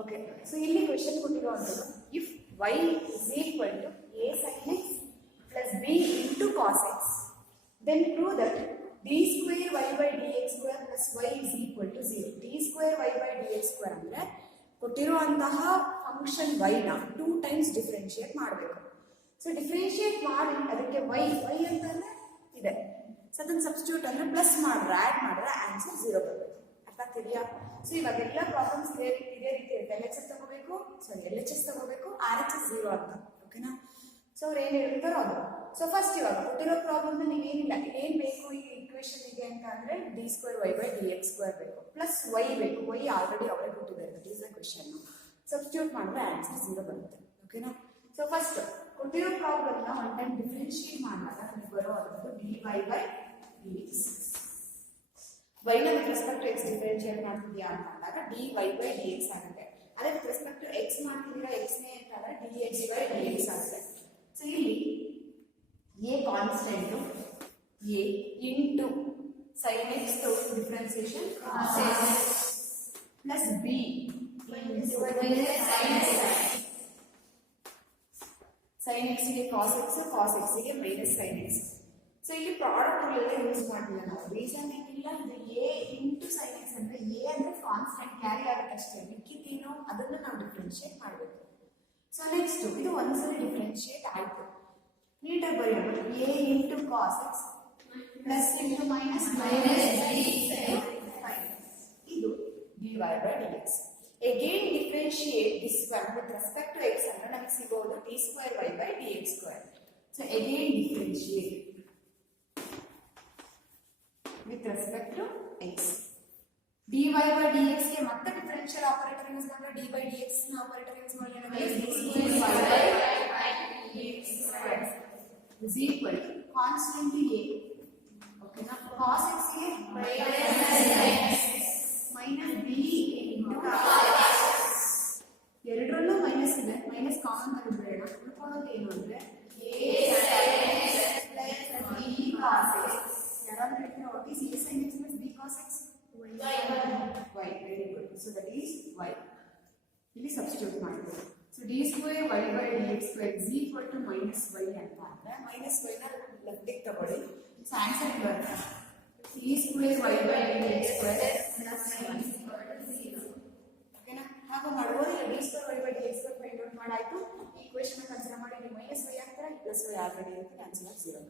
Okay, so ಇಲ್ಲಿ question ಕೊಟ್ಟಿರುವಂಥದ್ದು if y is equal to a sin x plus b into cos x, then prove that d square y by dx square plus y is equal to 0. d square y by dx square ಅಂದ್ರೆ ಕೊಟ್ಟಿರುವಂತಹ function y ನ 2 times differentiate ಮಾಡಬೇಕು. So differentiate ಮಾಡಿ ಅದಕ್ಕೆ y ಅಂತಂದ್ರೆ ಇದೆ, so ಅದನ್ನ substitute ಅಂದ್ರೆ ಪ್ಲಸ್ ಮಾಡಿದ್ರೆ ಆಡ್ ಮಾಡಿದ್ರೆ ಆನ್ಸರ್ 0 ಬರಬೇಕು. ಅರ್ಥ ಆಗ್ತಿದೆಯಾ? ಸೊ ಇವಾಗೆಲ್ಲ ಪ್ರಾಬ್ಲಮ್ಸ್ ಇದೇ ರೀತಿ ಇರುತ್ತೆ. LHS ತಗೋಬೇಕು, LHS ತಗೋಬೇಕು, RHS 0 ಅಂತ. ಓಕೆನಾ? ಸೊ ಅವ್ರು ಏನು ಹೇಳ್ತಾರೋ ಅದು. ಸೊ ಫಸ್ಟ್ ಇವಾಗ ಕೊಟ್ಟಿರೋ ಪ್ರಾಬ್ಲಮ್ ನೀವೇನಿಲ್ಲ, ಏನ್ ಬೇಕು ಈ ಇಕ್ವೇಶನ್ ಗೆ ಅಂತ ಅಂದ್ರೆ d square Y by D X square ಬೇಕು, ಪ್ಲಸ್ ವೈ ಬೇಕು. ವೈ ಆಲ್ರೆಡಿ ಅವರೇ ಕೊಟ್ಟಿದ್ದಾರೆ, that is the question. Substitute ಮಾಡಿದ್ರೆ ಆನ್ಸರ್ 0 ಬರುತ್ತೆ. ಓಕೆನಾ? ಸೊ ಫಸ್ಟ್ ಕೊಟ್ಟಿರೋ ಪ್ರಾಬ್ಲಮ್ ನ ಒನ್ ಟೈಮ್ ಡಿಫರೆನ್ಶಿಯೇಟ್ ಮಾಡಿದಾಗ ನಮಗೆ ಬರುವಂಥದ್ದು d Y by D x. Y ನ with respect to X differentiate ಮಾಡ್ತಿದ್ಯಾ ಅಂತ ಅಂದಾಗ d Y by D X ಆಗುತ್ತೆ. ಅದೇ ವಿತ್ ರೆಸ್ಪೆಕ್ಟ್ ಟು ಎಕ್ಸ್ ಮಾಡ್ತಿದ್ದೀರಾ ಎಕ್ಸ್ ನೇ ಅಂತಂದ್ರೆ D X by D X ಆಗುತ್ತೆ. ಸೊ ಇಲ್ಲಿ A constant A into sine X differentiation plus B sine X ಗೆ ಕಾಸ್ ಎಕ್ಸ್, ಕಾಸ್ ಎಕ್ಸ್ ಗೆ minus sine X. So ಇಲ್ಲಿ ಪ್ರಾಡಕ್ಟ್ ಎಲ್ಲ use ಮಾಡಿಲ್ಲ ನಾವು. ರೀಸನ್ ಏನಿಲ್ಲ, ಇದು ಎ ಇಂಟು ಸೈನ್ ಎಕ್ಸ್ ಅಂದ್ರೆ ಎ ಅಂದ್ರೆ ಕಾನ್ಸ್ಟೆಂಟ್ ಕ್ಯಾರಿ ಆಗುತ್ತೆ ಅಷ್ಟೇ, ಮಿಕ್ಕಿದ್ದೇನೋ ಅದನ್ನ ನಾವು ಡಿಫ್ರೆನ್ಶಿಯೇಟ್ ಮಾಡಬೇಕು. ಸೊ ನೆಕ್ಸ್ಟ್ ಇದು ಒಂದ್ಸರಿ ಡಿಫ್ರೆನ್ಶಿಯೇಟ್ ಆಯ್ತು, ನೀಟಾಗಿ ಬರೆಯೋಣ. A into cos x plus into minus ಇದು d Y by D x. Again differentiate this one with respect to x ಅಂದ್ರೆ ನಮಗೆ ಸಿಗೋದು d square y by dx square. So again differentiate with respect to x. dy by dx ಗೆ ಮತ್ತೆ differential operator use ಮಾಡಿದ್ರೆ d by dx ನ operator use ಮಾಡಿದ್ರೆ d square y by dx square is equal to constant a. Okay na? cos x ಗೆ minus b into ಎರಡರಲ್ಲೂ minus ಇದೆ, minus common ತೆಗೆದ್ಬೇಡ. ಉಳ್ಕೊಳ್ಳೋದು ಏನು ಅಂದ್ರೆ ಯಾರಾದ್ರೂ ಹೇಳ್ತೀರಾ what is a sin x plus b cos x? y. Very good. So that is y. ಇಲ್ಲಿ substitute ಮಾಡ್ತೀವಿ. So d square y by dx square is equal to minus y ಅಂತ ಅಂದ್ರೆ minus y ನ ಲೆಫ್ಟಿಗೆ ತಗೊಳ್ಳಿ. So answer ಬರುತ್ತೆ d square y by dx square plus y is equal to 0. ಓಕೆನಾ? ಹಾಗೆ ಮಾಡ್ಬೋದು. d square y by dx square find out ಮಾಡಾಯ್ತು. ಈ ಈಕ್ವೇಷನ್ ಕನ್ಸಿಡರ್ ಮಾಡಿ ನೀವು ಮೈನಸ್ y ಹಾಕ್ತಾರೆ, ಪ್ಲಸ್ y ಆಲ್ರೆಡಿ ಇರುತ್ತೆ, ಆನ್ಸರ್ 0.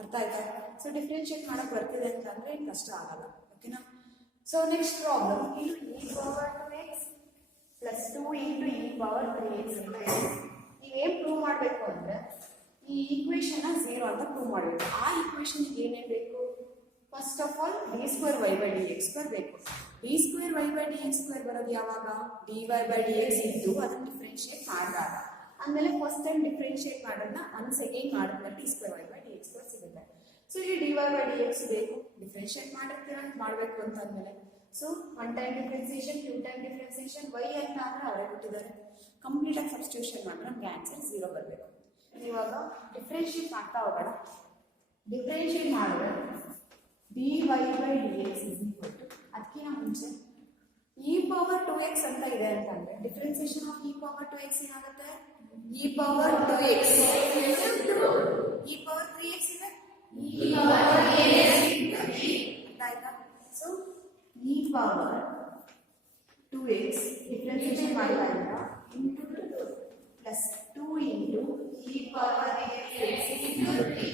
ಅರ್ಥ ಆಯ್ತಾ? ಸೊ ಡಿಫ್ರೆನ್ಶಿಯೇಟ್ ಮಾಡಕ್ ಬರ್ತಿದೆ ಅಂತಂದ್ರೆ ಏನು ಕಷ್ಟ ಆಗಲ್ಲ. ಓಕೆನಾ? ಸೊ ನೆಕ್ಸ್ಟ್ ಪ್ರಾಬ್ಲಮ್, ಇದು e power 2x plus 2 into e power 3x ಅಂತ ಇದೆ. ನೀವೇನು ಪ್ರೂವ್ ಮಾಡಬೇಕು ಅಂದ್ರೆ ಈ ಈಕ್ವೇಷನ್ 0 ಅಂತ ಪ್ರೂವ್ ಮಾಡಬೇಕು. ಆ ಈಕ್ವೇಷನ್ ಏನೇನು ಬೇಕು? First of all d square Y by D X square ಬೇಕು. D square Y by D X square ಬರೋದು ಯಾವಾಗ? D Y by D x ಇದ್ದು ಅದನ್ನು ಡಿಫ್ರೆನ್ಶಿಯೇಟ್ ಮಾಡಿದಾಗ. ಆಮೇಲೆ ಫಸ್ಟ್ ಟೈಮ್ ಡಿಫ್ರೆನ್ಶಿಯೇಟ್ ಮಾಡೋದನ್ನ ಒನ್ಸ್ ಅಗೇನ್ ಮಾಡಿದ್ಮೇಲೆ d square Y by D X square ಸಿಗುತ್ತೆ. ಸೊ ಇಲ್ಲಿ d Y by D x ಬೇಕು, ಡಿಫ್ರೆನ್ಶಿಯೇಟ್ ಮಾಡಿರ್ತೀರ ಮಾಡಬೇಕು ಅಂತಂದ್ಮೇಲೆ. So one time differentiation, two time differentiation, y ಅಂತ ಅಂದ್ರೆ ಅವರೇ ಕೊಟ್ಟಿದ್ದಾರೆ. ಕಂಪ್ಲೀಟ್ ಆಗಿ ಸಬ್ಸ್ಟಿಟ್ಯೂಷನ್ ಮಾಡಿದ್ರೆ ನಮ್ಗೆ ಆನ್ಸರ್ 0 ಬರಬೇಕು. ಇವಾಗ ಡಿಫ್ರೆನ್ಶಿಯೇಟ್ ಮಾಡ್ತಾ ಹೋಗೋಣ. ಡಿಫ್ರೆನ್ಶಿಯೇಟ್ ಮಾಡಿದ್ರೆ dy by dx is equal to, ಅದಕ್ಕಿಂತ ಮುಂಚೆ e ಪವರ್ 2x ಅಂತ ಇದೆ ಅಂತಂದ್ರೆ differentiation of e power 2x ಏನಾಗುತ್ತೆ? e power 2x e power 3x ಇದೆ e ಪವರ್ 3x into 3 ಆಯ್ತಾ? ಸೊ e ಪವರ್ 2x ಡಿಫರೆನ್ಸಿಯೇಟ್ ಮಾಡಿದಾಗ into 2 plus 2 into e power 3x into 3.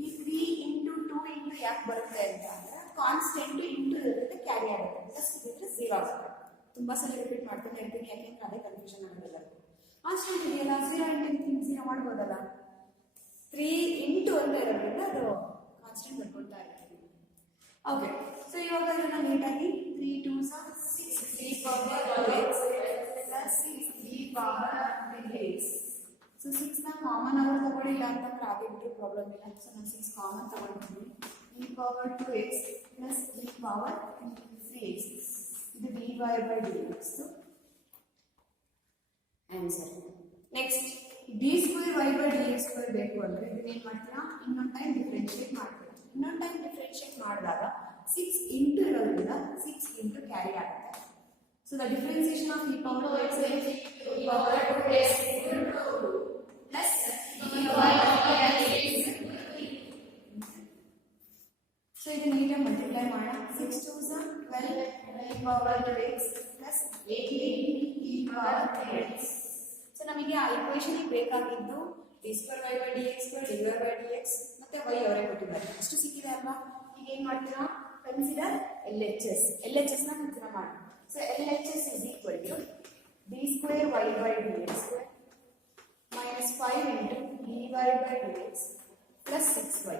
ಈ 3 into 2 into ಯಾಕೆ ಬರುತ್ತೆ ಅಂತ ಅಂದ್ರೆ ಕಾನ್ಸ್ಟೆಂಟ್ ಇಂಟು ಇರುತ್ತೆ, ಕ್ಯಾರಿ ಆಗುತ್ತೆ, ಪ್ಲಸ್ ಇದ್ರೆ 0 ಆಗುತ್ತೆ. ತುಂಬಾ ಸಲ ರಿಪೀಟ್ ಮಾಡ್ತಾನೆ ಇರ್ತೀನಿ, ಯಾಕೆಂದ್ರೆ ಅದೇ ಕನ್ಫ್ಯೂಷನ್ ಆಗೋದಿಲ್ಲ. ಕಾನ್ಸ್ಟೆಂಟ್ ಇದೆಯಲ್ಲ, 0 ಇಂಟು 0 ಮಾಡ್ಬೋದಲ್ಲ. 3 ಇಂಟು ಅಂತ ಇರೋದ್ರಿಂದ ಅದು ಕಾನ್ಸ್ಟೆಂಟ್ ಬರ್ಕೊಳ್ತಾ ಇರ್ತೀವಿ. ಓಕೆ, ಸೊ ಇವಾಗ ಇದನ್ನ ನೀಟಾಗಿ 3 2s 6 e power 2x plus 6 e power 3x. So 6 ನ ಕಾಮನ್ ಅವರು ತಗೊಳ್ಳಿಲ್ಲ ಅಂತಂದ್ರೆ ಆಗಿಬಿಟ್ಟು ಪ್ರಾಬ್ಲಮ್ ಇಲ್ಲ. ಸೊ ನಾನು 6 ಕಾಮನ್ ತಗೊಂಡಿದ್ದೀನಿ. e power 2x plus e power 3x. ಇದು dy by dx answer. Next d square y by dx square ಬೇಕು ಅಂದ್ರೆ ಇದನ್ನೇನು ಮಾಡ್ತೀರಾ? ಇನ್ನೊಂದು ಟೈಮ್ ಡಿಫ್ರೆನ್ಶಿಯೇಟ್ ಮಾಡ್ತೀರಾ. ಇನ್ನೊಂದು ಟೈಮ್ ಡಿಫ್ರೆನ್ಶಿಯೇಟ್ ಮಾಡಿದಾಗ 6 ಇಂಟು ಇರೋದ್ರಿಂದ 6 ಇಂಟು ಕ್ಯಾರಿ ಆಗುತ್ತೆ. So the differentiation of e power 2x is e power 2x plus e power 2x. So ಇದು ನೀಟಾಗಿ ಮಲ್ಟಿಪ್ಲೈ ಮಾಡೋಣ. 6 2s 12 e power 2x plus 18 e power 3x. So ನಮಗೆ ಆ equation ಬೇಕಾಗಿದ್ದು d2y/dx2 dy/dx ಮತ್ತೆ y ಅವರೇ ಕೊಟ್ಟಿದ್ದಾರೆ. ಅಷ್ಟು ಸಿಕ್ಕಿದೆ ಅಲ್ವಾ? ಈಗ ಏನು ಮಾಡ್ತೀರಾ? Consider LHS. LHS ನ ಕನ್ಸಿಡರ್ ಮಾಡಿ. So LHS is equal to d2y/dx minus 5 into dy/dx plus 6y.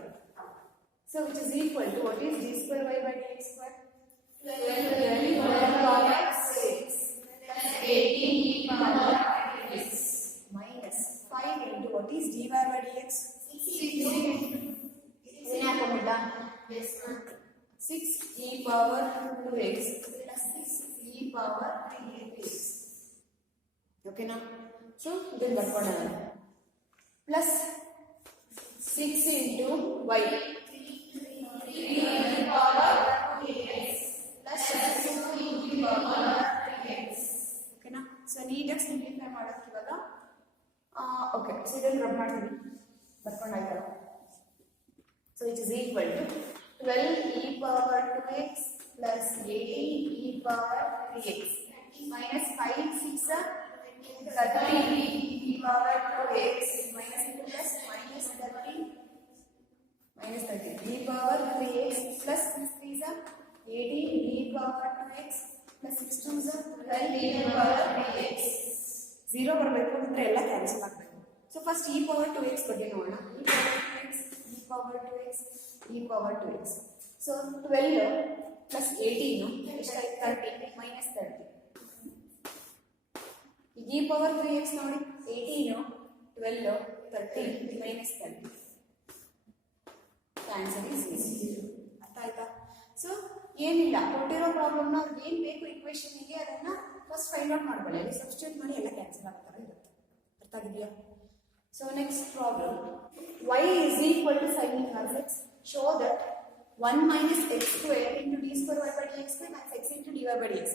So which is equal to what is d2y/dx square? 12 power 6 plus 18 e power 6 minus 5 into what is dy/dx? 6 e power 2x plus 6 e power 3x. Okay na? So then ಬರ್ಕೊಳ್ಳೋಣ. Plus 6 into y 3 e power 2x plus 2 e power 3x. Okay na? So ನೀಟಾಗಿ simplify ಮಾಡೋಕೆ ಇವಾಗ okay so ಇದನ್ನು rub ಮಾಡ್ತೀನಿ. ಬರ್ಕೊಂಡಾಯ್ತಲ್ಲ. So it is equal to 12 e power 2x plus 18 e power 3x minus 5 6 30 e power 2x minus plus minus 30 e power 3x plus 6 3 18 e power 2x plus 6 2 12 e power 3x. 0 ಬರಬೇಕು ಅಂದ್ರೆ ಎಲ್ಲ cancel ಆಗಬೇಕು. So first e power 2x ಬಗ್ಗೆ ನೋಡೋಣ. e power 2x e power 2x. So 12 plus 18 ಎಷ್ಟಾಯ್ತು? 30 minus 30. e power 3x ನೋಡಿ 18 12 30 minus 30. Answer is 0. ಅರ್ಥ ಆಯ್ತಾ? ಸೊ ಏನಿಲ್ಲ, ಕೊಟ್ಟಿರೋ ಪ್ರಾಬ್ಲಮ್ನ ಅವ್ರಿಗೆ ಏನು ಬೇಕು ಇಕ್ವೇಷನ್ಗೆ ಅದನ್ನ ಫಸ್ಟ್ ಫೈಂಡ್ ಔಟ್ ಮಾಡ್ಕೊಳ್ಳಿ. ಅಲ್ಲಿ ಸಬ್ಸ್ಟಿಟ್ಯೂಟ್ ಮಾಡಿ ಎಲ್ಲ ಕ್ಯಾನ್ಸಲ್ ಆಗ್ತಾ ಇರುತ್ತೆ. ಅರ್ಥ ಆಗಿದೆಯಾ? So next problem, y is equal to sin inverse x. Show that 1 minus x square into d square y by dx square minus x into dy by dx.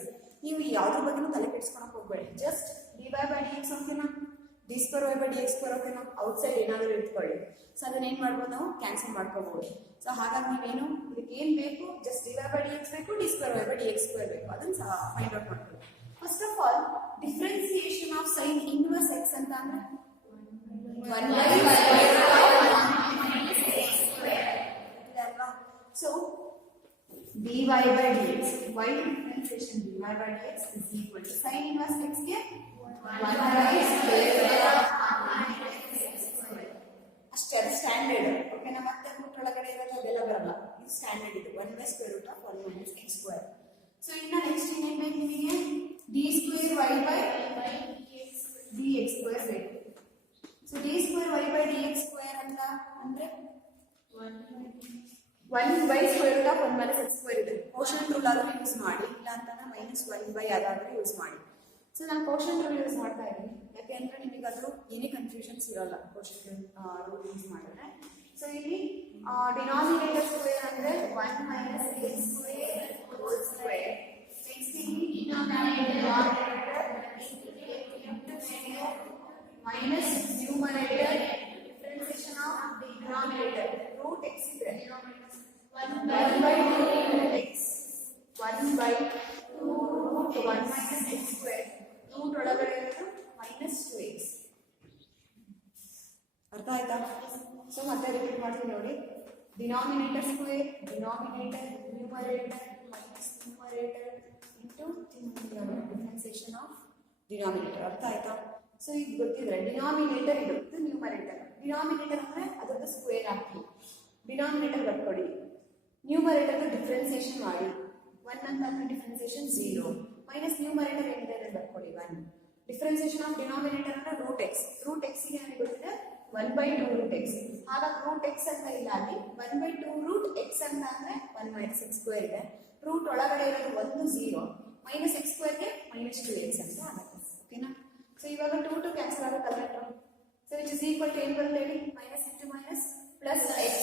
ನೀವು ಯಾವುದ್ರ ಬಗ್ಗೆನೂ ತಲೆ ಕೆಡಿಸ್ಕೊಳಕ್ಕೆ ಹೋಗಬೇಡಿ. ಜಸ್ಟ್ dy by dx ಓಕೆನಾ, d square y by dx square ಓಕೆನಾ, outside ಏನಾದರೂ ಇಟ್ಕೊಳ್ಳಿ. So ಅದನ್ನ ಏನು ಮಾಡ್ಬೋದು? ನಾವು ಕ್ಯಾನ್ಸಲ್ ಮಾಡ್ಕೋಬಹುದು. ಸೊ ಹಾಗಾಗಿ ನೀವೇನು ಇದಕ್ಕೆ ಏನು ಬೇಕು? ಜಸ್ಟ್ dy by dx ಬೇಕು, d square y by dx square ಬೇಕು. ಅದನ್ನ ಫೈಂಡ್ ಔಟ್ ಮಾಡ್ಕೊಳ್ಳಿ. First of all differentiation of sin inverse x ಅಂತ ಅಂದ್ರೆ 1 by x square. So dy by dx, y differentiation dy by dx is equal to sin inverse x के 1 by square root of x square. ಅಷ್ಟೇ, ಅದು standard. ಓಕೆನಾ? ಮತ್ತೆ root ಒಳಗಡೆ ಇರೋದು ಅದೆಲ್ಲ ಬರಲ್ಲ. ಇದು ಸ್ಟ್ಯಾಂಡರ್ಡ್. ಇದು 1 by square root of 1 minus x square. So ಇನ್ನ ನೆಕ್ಸ್ಟ್ ಏನೇನು ಬೇಕು ನಿಮಗೆ? d square y by dx square ಬೇಕು. So d square y by dx square ಅಂತ ಅಂದ್ರೆ 1 by square root of 1 minus x square ಇದೆ. ಕೋಶನ್ ರೂಲ್ ಆದರೂ use ಮಾಡಿ, ಇಲ್ಲ ಅಂತಂದ್ರೆ -1 by ಅದಾದರೂ ಯೂಸ್ ಮಾಡಿ. ಸೊ ನಾನು ಕೋಶನ್ ರೂಲ್ ಯೂಸ್ ಮಾಡ್ತಾ ಇದ್ದೀನಿ, ಯಾಕೆಂದ್ರೆ ನಿಮಗೆ ಅದು ಏನೇ ಕನ್ಫ್ಯೂಷನ್ಸ್ ಇರಲ್ಲ ಕೋಶನ್ ರೂಲ್ ಯೂಸ್ ಮಾಡಿದ್ರೆ. ಸೊ ಇಲ್ಲಿ ಡಿನಾಮಿನೇಟರ್ ಸ್ಕ್ವೇರ್ ಅಂದ್ರೆ 1 minus x square whole square. Next ಇಲ್ಲಿ denominator minus numerator differentiation of denominator root x ಇದೆ. 1 by 2 root x 1 by 2 root 1 minus x square. root ಒಳಗಡೆ ಇರೋದು -2x. ಅರ್ಥ ಆಯ್ತಾ? ಸೊ ಮತ್ತೆ ರಿಪೀಟ್ ಮಾಡ್ತೀನಿ ನೋಡಿ. Denominator square, denominator numerator minus numerator into differentiation of denominator. ಅರ್ಥ ಆಯ್ತಾ? ಸೊ ಈಗ ಗೊತ್ತಿದ್ರೆ ಡಿನಾಮಿನೇಟರ್ ಇದು ನ್ಯೂಮರೇಟರ್. ಡಿನಾಮಿನೇಟರ್ ಅಂದ್ರೆ ಅದರದ್ದು ಸ್ಕ್ವೇರ್ ಹಾಕಿ ಡಿನಾಮಿನೇಟರ್ ಬರ್ಕೊಡಿ. ನ್ಯೂಮರೇಟರ್ ಡಿಫ್ರೆನ್ಸಿಯೇಷನ್ ಮಾಡಿ. 1 ಅಂತ ಡಿಫ್ರೆನ್ಸಿಯೇಷನ್ 0 ಮೈನಸ್ ನ್ಯೂಮರೇಟರ್ ಏನಿದೆ ಅದನ್ನು ಬರ್ಕೊಡಿ 1. ಡಿಫ್ರೆನ್ಸಿಯೇಷನ್ ಆಫ್ ಡಿನಾಮಿನೇಟರ್ ಅಂದ್ರೆ ರೂಟ್ x. ರೂಟ್ x ಗೆ ನನಗೆ ಗೊತ್ತಿದೆ 1 by 2 root x. ಹಾಗಾಗಿ ರೂಟ್ x ಅಂತ ಇಲ್ಲ, ಅಲ್ಲಿ 1 by 2 root x ಅಂತ ಅಂದ್ರೆ 1 minus x square ಇದೆ. ರೂಟ್ ಒಳಗಡೆ ಇರೋದು 1 0 minus x square ಗೆ -2x ಅಂತ ಆಗುತ್ತೆ. ಓಕೆನಾ? ಸೊ ಇವಾಗ 2 2 ಕ್ಯಾನ್ಸಲ್ ಆಗುತ್ತಲ್ಲ. So which is equal to ಏನು ಬರುತ್ತೆ ಹೇಳಿ? Minus into minus plus x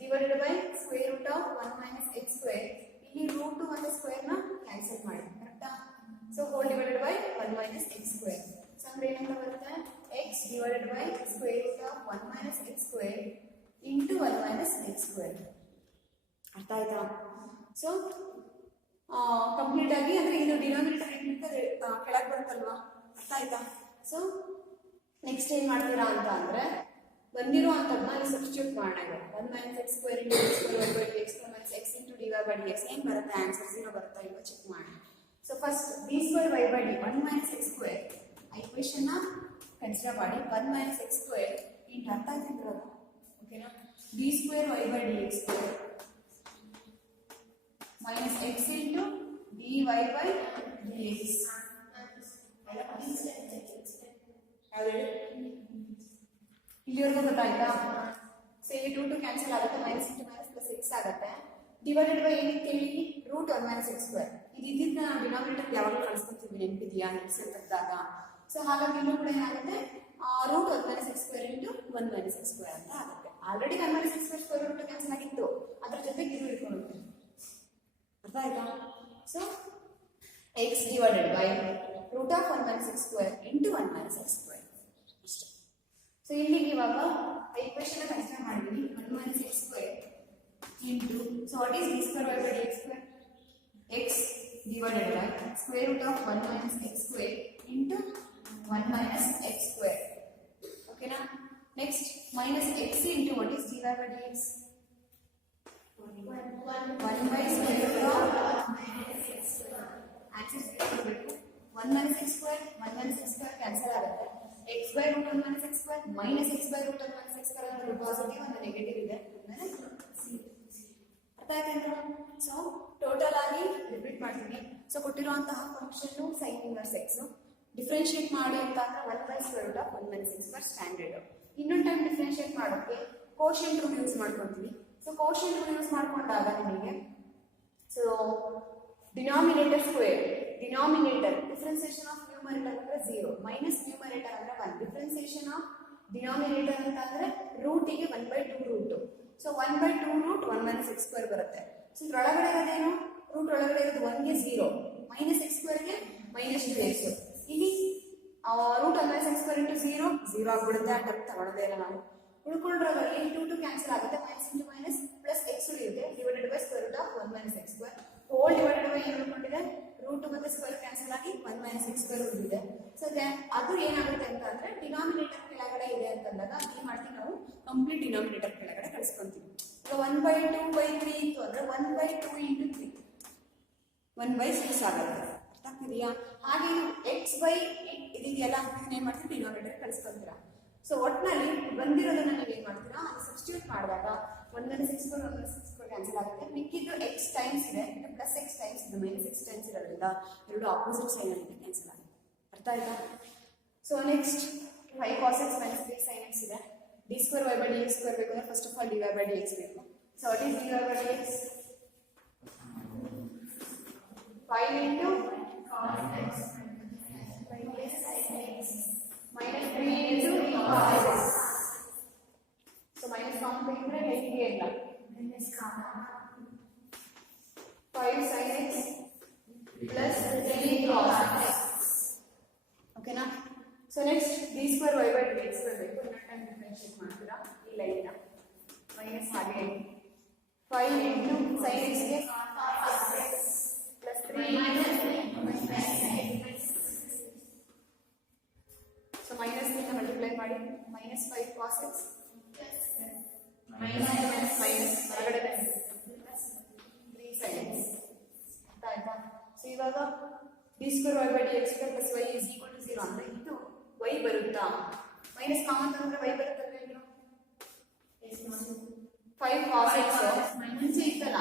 divided by square root of 1 minus x square. ಇಲ್ಲಿ ರೂಟ್ ಮತ್ತೆ ಸ್ಕ್ವೇರ್ ನ ಕ್ಯಾನ್ಸಲ್ ಮಾಡಿ. ಕರೆಕ್ಟಾ? So whole divided by 1 minus X square. So ಅಂದ್ರೆ ಏನಂತ ಬರುತ್ತೆ, X divided by square root of 1 minus X square into 1 minus X square. ಅರ್ಥ ಆಯ್ತಾ? ಸೊ ಕಂಪ್ಲೀಟ್ ಆಗಿ ಅಂದ್ರೆ ಇದು ಡಿನಾಮಿನೇಟರ್ ಕೆಳಗೆ ಬರುತ್ತಲ್ವಾ, ಅರ್ಥ ಆಯ್ತಾ? ಸೊ ನೆಕ್ಸ್ಟ್ ಏನ್ ಮಾಡ್ತೀರಾ ಅಂತ ಅಂದ್ರೆ ಬಂದಿರೋ ಅಂತದನ್ನ ಅಲ್ಲಿ ಸಬ್ಸ್ಟಿಟ್ಯೂಟ್ ಮಾಡೋಣ. 1 minus X square into X square by X minus X into D Y by D X. ಏನ್ ಬರುತ್ತೆ ಆನ್ಸರ್? 0 ಬರುತ್ತಾ ಇಲ್ವಾ ಚೆಕ್ ಮಾಡೋಣ. So first D square Y by D 1 minus X square equation ನ ಕನ್ಸಿಡರ್ ಮಾಡಿ 1 minus X square into ಅರ್ಥ ಆಗ್ತಿದ್ರಲ್ಲ, ಓಕೆನಾ? D square Y by D X square minus X into D Y by D X. ಇಲ್ಲಿವರೆಗೂ ಗೊತ್ತಾಯ್ತಾ? So ಇಲ್ಲಿ 2 cancel ಆಗುತ್ತೆ, minus into minus plus X ಆಗುತ್ತೆ. ಡಿವೈಡೆಡ್ ಬೈ ಏನಕ್ಕೆ ಹೇಳಿ ರೂಟ್ 1 ಮೈನಸ್ ಎಕ್ಸ್ ಸ್ಕ್ವೇರ್. ಇದು ಇದ್ದಿದ್ದ ನಾವು ಡಿನಾಮಿನೇಟರ್ ಯಾವಾಗ ಕಳಿಸ್ಕೊತೀವಿ ನೆನಪಿದೆಯಾ ನೆಕ್ಸ್ಟ್ ತೆಗೆದಾಗ. ಸೊ ಹಾಗಾಗಿ ಇಲ್ಲೂ ಕೂಡ ಏನಾಗುತ್ತೆ root 1 minus X square into 1 minus X square ಅಂತ ಆಗುತ್ತೆ. Already 1 minus X square square root cancel ಆಗಿತ್ತು, ಅದ್ರ ಜೊತೆಗೆ ಇದು ಇಟ್ಕೊಂಡು ಅರ್ಥ ಆಯ್ತಾ? So X divided by root of 1 minus X square into 1 minus X square ಅಷ್ಟೇ. ಸೊ ಇಲ್ಲಿಗೆ ಇವಾಗ ಈಕ್ವೇಷನ್ ಕನ್ಸಿಡರ್ ಮಾಡಿದ್ವಿ 1 minus X square into, so what is D square Y by D X square? X divided by square root of 1 minus X square into 1 minus X square. ಓಕೆನಾ? Next minus X into what is d Y by D x? 1 by square root of answer 1 minus X square 1 minus X square cancel ಆಗುತ್ತೆ. x by root 1 minus x square minus x by root 1 minus x square ಅಂದ್ರೆ positive ಒಂದು negative ಇದೆ. ಅರ್ಥ ಆಯ್ತಾ? So total ಆಗಿ repeat ಮಾಡ್ತೀನಿ. So ಕೊಟ್ಟಿರುವಂತಹ function sin inverse x differentiate ಮಾಡಿ ಅಂತ ಅಂದ್ರೆ 1 by square root of 1 minus x square standard. ಇನ್ನೊಂದು ಟೈಮ್ ಡಿಫರೆನ್ಶಿಯೇಟ್ ಮಾಡೋಕೆ ಕೋಶೆಂಟ್ ರೂಲ್ ಯೂಸ್ ಮಾಡ್ಕೊಂತೀವಿ. ಸೊ ಕೋಶೆಂಟ್ ರೂಲ್ ಯೂಸ್ ಮಾಡ್ಕೊಂಡಾಗ ನಿಮಗೆ so denominator square denominator differentiation of numerator ಅಂದ್ರೆ 0 ಮೈನಸ್ ನ್ಯೂಮರೇಟರ್ ಅಂದ್ರೆ 1 ಡಿಫರೆನ್ಸಿಯೇಷನ್ ಆಫ್ ಡಿನಾಮಿನೇಟರ್ ಅಂತ ಅಂದ್ರೆ ರೂಟ್ ಗೆ 1/2 root. So 1/2 root 1 minus X square ಬರುತ್ತೆ. ಸೊ ಇದ್ರೊಳಗಡೆ ಇರೋದೇನು ರೂಟ್ ಒಳಗಡೆ ಇರೋದು 1 ಗೆ 0 ಮೈನಸ್ ಎಕ್ಸ್ ಸ್ಕ್ವೇರ್ ಗೆ ಮೈನಸ್ 2x. ಇಲ್ಲಿ root 1 minus X square into 0 ಆಗ್ಬಿಡುತ್ತೆ. ಆ ಟರ್ಮ್ ತಗೊಳ್ಳೋದೇ ಇಲ್ಲ ನಾವು. ಉಳ್ಕೊಂಡ್ರಲ್ಲಿ 2 ಕ್ಯಾನ್ಸಲ್ ಆಗುತ್ತೆ, minus into minus plus x ಉಳಿಯುತ್ತೆ divided by square root of 1 minus X square whole divided by ಏನು ಉಳ್ಕೊಂಡಿದೆ ರೂಟ್ ಮತ್ತೆ ಸ್ಕ್ವೇರ್ ಕ್ಯಾನ್ಸಲ್ ಆಗಿ 1 ಮೈನಸ್ ಎಕ್ಸ್ ಸ್ಕ್ವೇರ್ ಉಳಿದಿದೆ. ಸೊ ಅದು ಏನಾಗುತ್ತೆ ಅಂತ ಅಂದ್ರೆ ಡಿನಾಮಿನೇಟರ್ ಕೆಳಗಡೆ ಇದೆ ಅಂತಂದಾಗ ಏನ್ ಮಾಡ್ತೀವಿ ನಾವು ಕಂಪ್ಲೀಟ್ ಡಿನಾಮಿನೇಟರ್ ಕೆಳಗಡೆ ಕಳಿಸ್ಕೊಂತೀವಿ. ಈಗ 1/2/3 ಇತ್ತು ಅಂದ್ರೆ 1/2 ಇಂಟು 3 1/6 ಆಗುತ್ತೆ. ಅರ್ಥ ಆಗ್ತಿದೆಯಾ? ಹಾಗೆ ಇದೆಯಲ್ಲ ಏನ್ ಮಾಡ್ತೀವಿ ಡಿನಾಮಿನೇಟರ್ ಕಳಿಸ್ಕೊಂತೀರಾ. ಸೊ ಒಟ್ಟಿನಲ್ಲಿ ಬಂದಿರೋದನ್ನ ನೀವು ಏನ್ ಮಾಡ್ತೀರಾ ಸಬ್ಸ್ಟಿಟ್ಯೂಟ್ ಮಾಡಿದಾಗ 1 minus X square 1 minus X square cancel ಆಗುತ್ತೆ. ಮಿಕ್ಕಿದ್ದು ಎಕ್ಸ್ ಟೈಮ್ಸ್ ಇದೆ, ಇದು ಪ್ಲಸ್ ಎಕ್ಸ್ ಟೈಮ್ಸ್ ಇದೆ, ಮೈನಸ್ ಎಕ್ಸ್ ಟೈಮ್ಸ್ ಇರೋದ್ರಿಂದ ಎರಡು ಆಪೋಸಿಟ್ ಸೈನ್ ಅಲ್ಲಿ ಕ್ಯಾನ್ಸಲ್ ಆಗುತ್ತೆ. ಅರ್ಥ ಆಯ್ತಾ? So next 5 cos x minus 3 sin x ಇದೆ. D square Y by D X square ಬೇಕು ಅಂದ್ರೆ first of all d Y by D x ಬೇಕು. So what is d Y by D X? 5 into cos x minus sin x minus 3 into cos x. So minus common ತೆಗೆದ್ರೆ ಹೇಗೆ ಇಲ್ಲ minus ಕಾಮನ್ 5 sin x plus 3 cos x. ಓಕೆನಾ? So next D square Y by D X square ಬೇಕು. ಇನ್ನೊಂದು time differentiate ಮಾಡ್ತೀರಾ ಈ line minus ಹಾಗೆ 5 into sin x ಗೆ ಪ್ಲಸ್ 3 ಸೊ ಮೈನಸ್ ನಿಂದ ಮಲ್ಟಿಪ್ಲೈ ಮಾಡಿ ಮೈನಸ್ 5 cos x ಮೈನಸ್ ಹೊರಗಡೆ 3 sin x. ಅರ್ಥ ಆಯ್ತಾ? ಸೊ ಇವಾಗ D square Y by D X square plus Y is equal to 0 ಅಂದ್ರೆ ಇದು ವೈ ಬರುತ್ತಾ? ಮೈನಸ್ ಕಾಮನ್ ತಂದ್ರೆ ವೈ ಬರುತ್ತಲ್ಲ. ಇದು 5 cos x ಮುಂಚೆ ಇತ್ತಲ್ಲ